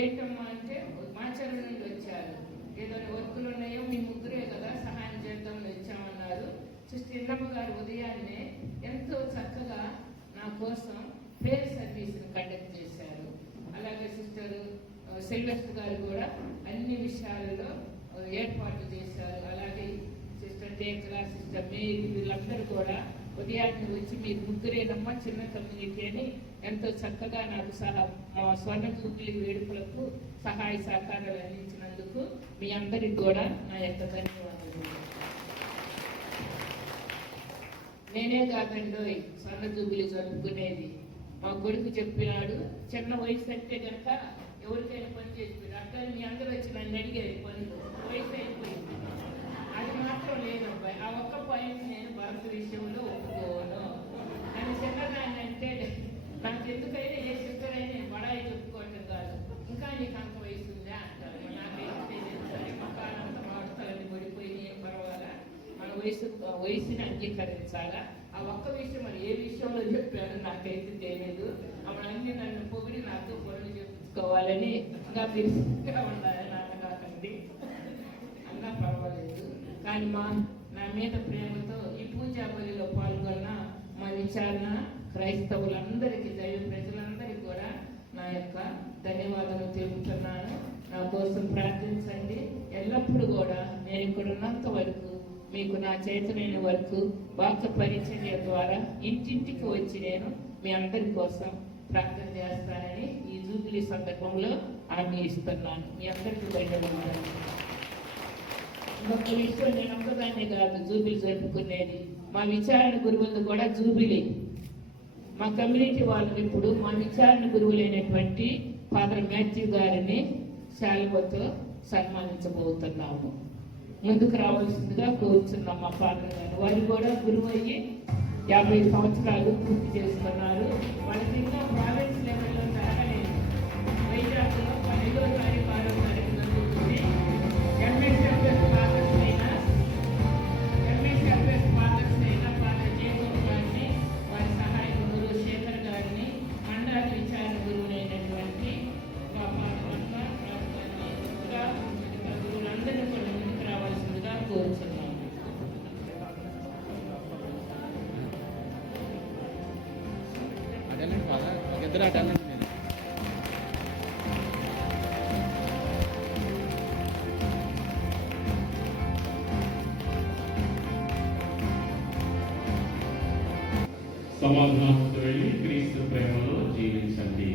ఏంటమ్మా అంటే మాచర్ల నుండి వచ్చారు. ఏదైనా వర్కులు ఉన్నాయో మీ ముగ్గురే కదా సహాయం చేద్దామని వచ్చామన్నారు. సిస్టర్ ఎన్నమ్మ గారు ఉదయాన్నే ఎంతో చక్కగా నా కోసం ప్రేయర్ సర్వీస్ని కండక్ట్ చేశారు. అలాగే సిస్టర్ సిల్వెస్టర్ గారు కూడా అన్ని విషయాలలో ఏర్పాట్లు చేశారు. అలాగే సిస్టర్ టేకరా, సిస్టర్ మేరీ, వీళ్ళందరూ కూడా ఉదయాన్నే వచ్చి మీరు ముగ్గురేనమ్మా చిన్న కమ్యూనిటీ అని ఎంతో చక్కగా నాకు మా స్వర్ణ జూబిలీ వేడుకలకు సహాయ సహకారాలు అందించినందుకు మీ అందరికి కూడా నా యొక్క ధన్యవాదాలు. నేనే కాదండి స్వర్ణ జూబిలీ జరుపుకునేది. మా కొడుకు చెప్పినాడు, చిన్న వయసు అంటే కనుక ఎవరికైనా పని చేసిపోయారు. అక్కడ మీ అందరూ వచ్చి నన్ను అడిగారు పనులు, వయసు అయిపోయింది. అది మాత్రం లేదబ్బాయి. ఆ ఒక్క పాయింట్ నేను భరత విషయంలో ఒప్పుకోను. నన్ను చిన్నదాన్ని అంటే నాకు ఎందుకైనా ఏ సిస్టర్ అయినా బడాయి చెప్పుకోవటం కాదు. ఇంకా నీకు అంత వయసు ఉందా అంటారు. నాకైతే మకాలంత మాడతాలని పడిపోయి ఏం పర్వాలా, మన వయసుని అంగీకరించాలా. ఆ ఒక్క విషయం మరి ఏ విషయంలో చెప్పారు నాకైతే తెలియదు. అప్పుడు అన్ని నన్ను పొగిడి నాతో పనులు చెప్పుకోవాలని ఇంకా మీరు ఉండాలి నాన్న కాకండి అన్నా పర్వాలేదు. కానీ నా మీద ప్రేమతో ఈ పూజా బలిలో పాల్గొన్న మా విచారణ క్రైస్తవులందరికీ, దైవ ప్రజలందరికీ కూడా నా యొక్క ధన్యవాదాలు తెలుపుతున్నాను. నా కోసం ప్రార్థించండి. ఎల్లప్పుడూ కూడా నేను ఇక్కడ ఉన్నంత వరకు మీకు నా చేతనైన వరకు వాక్య పరిచర్య ద్వారా ఇంటింటికి వచ్చి నేను మీ అందరి కోసం ప్రార్థన చేస్తానని ఈ జూబిలీ సందర్భంలో హామీ ఇస్తున్నాను. మీ అందరికీ ధన్యవాదాలు. ఇంకొక విషయం, నేను ఒక్కదాన్నే కాదు జూబిలీ జరుపుకునేది. మా విచారణ గురువులు కూడా జూబిలీ. మా కమ్యూనిటీ వాళ్ళు ఇప్పుడు మా విచారణ గురువులైనటువంటి ఫాదర్ మాథ్యూ గారిని శాలువతో సన్మానించబోతున్నాము. ముందుకు రావాల్సిందిగా కోరుచున్నాం మా ఫాదర్ గారు. వారు కూడా గురువు అయ్యి 50 సంవత్సరాలు పూర్తి చేస్తున్నారు. వాళ్ళకి ఇంకా ప్రావిన్స్ లెవెల్లో జరగలేదు. వైజాగ్లో 12వ తారీఖు 6వ తారీఖు జరుగుతుంది. ఎంఎస్ఎఫ్ఎస్ ఫాదర్స్ అయిన ఫాదర్ జేకోబ్ గారిని, వారి సహాయక గురువు శేఖర్ గారిని, మండలి విచారణ గురువులైనటువంటి మా ఫాదర్ గురువులందరూ కోరుచున్నాము. సమాధానంతో వెళ్ళి క్రీస్తు ప్రేమలో జీవించండి.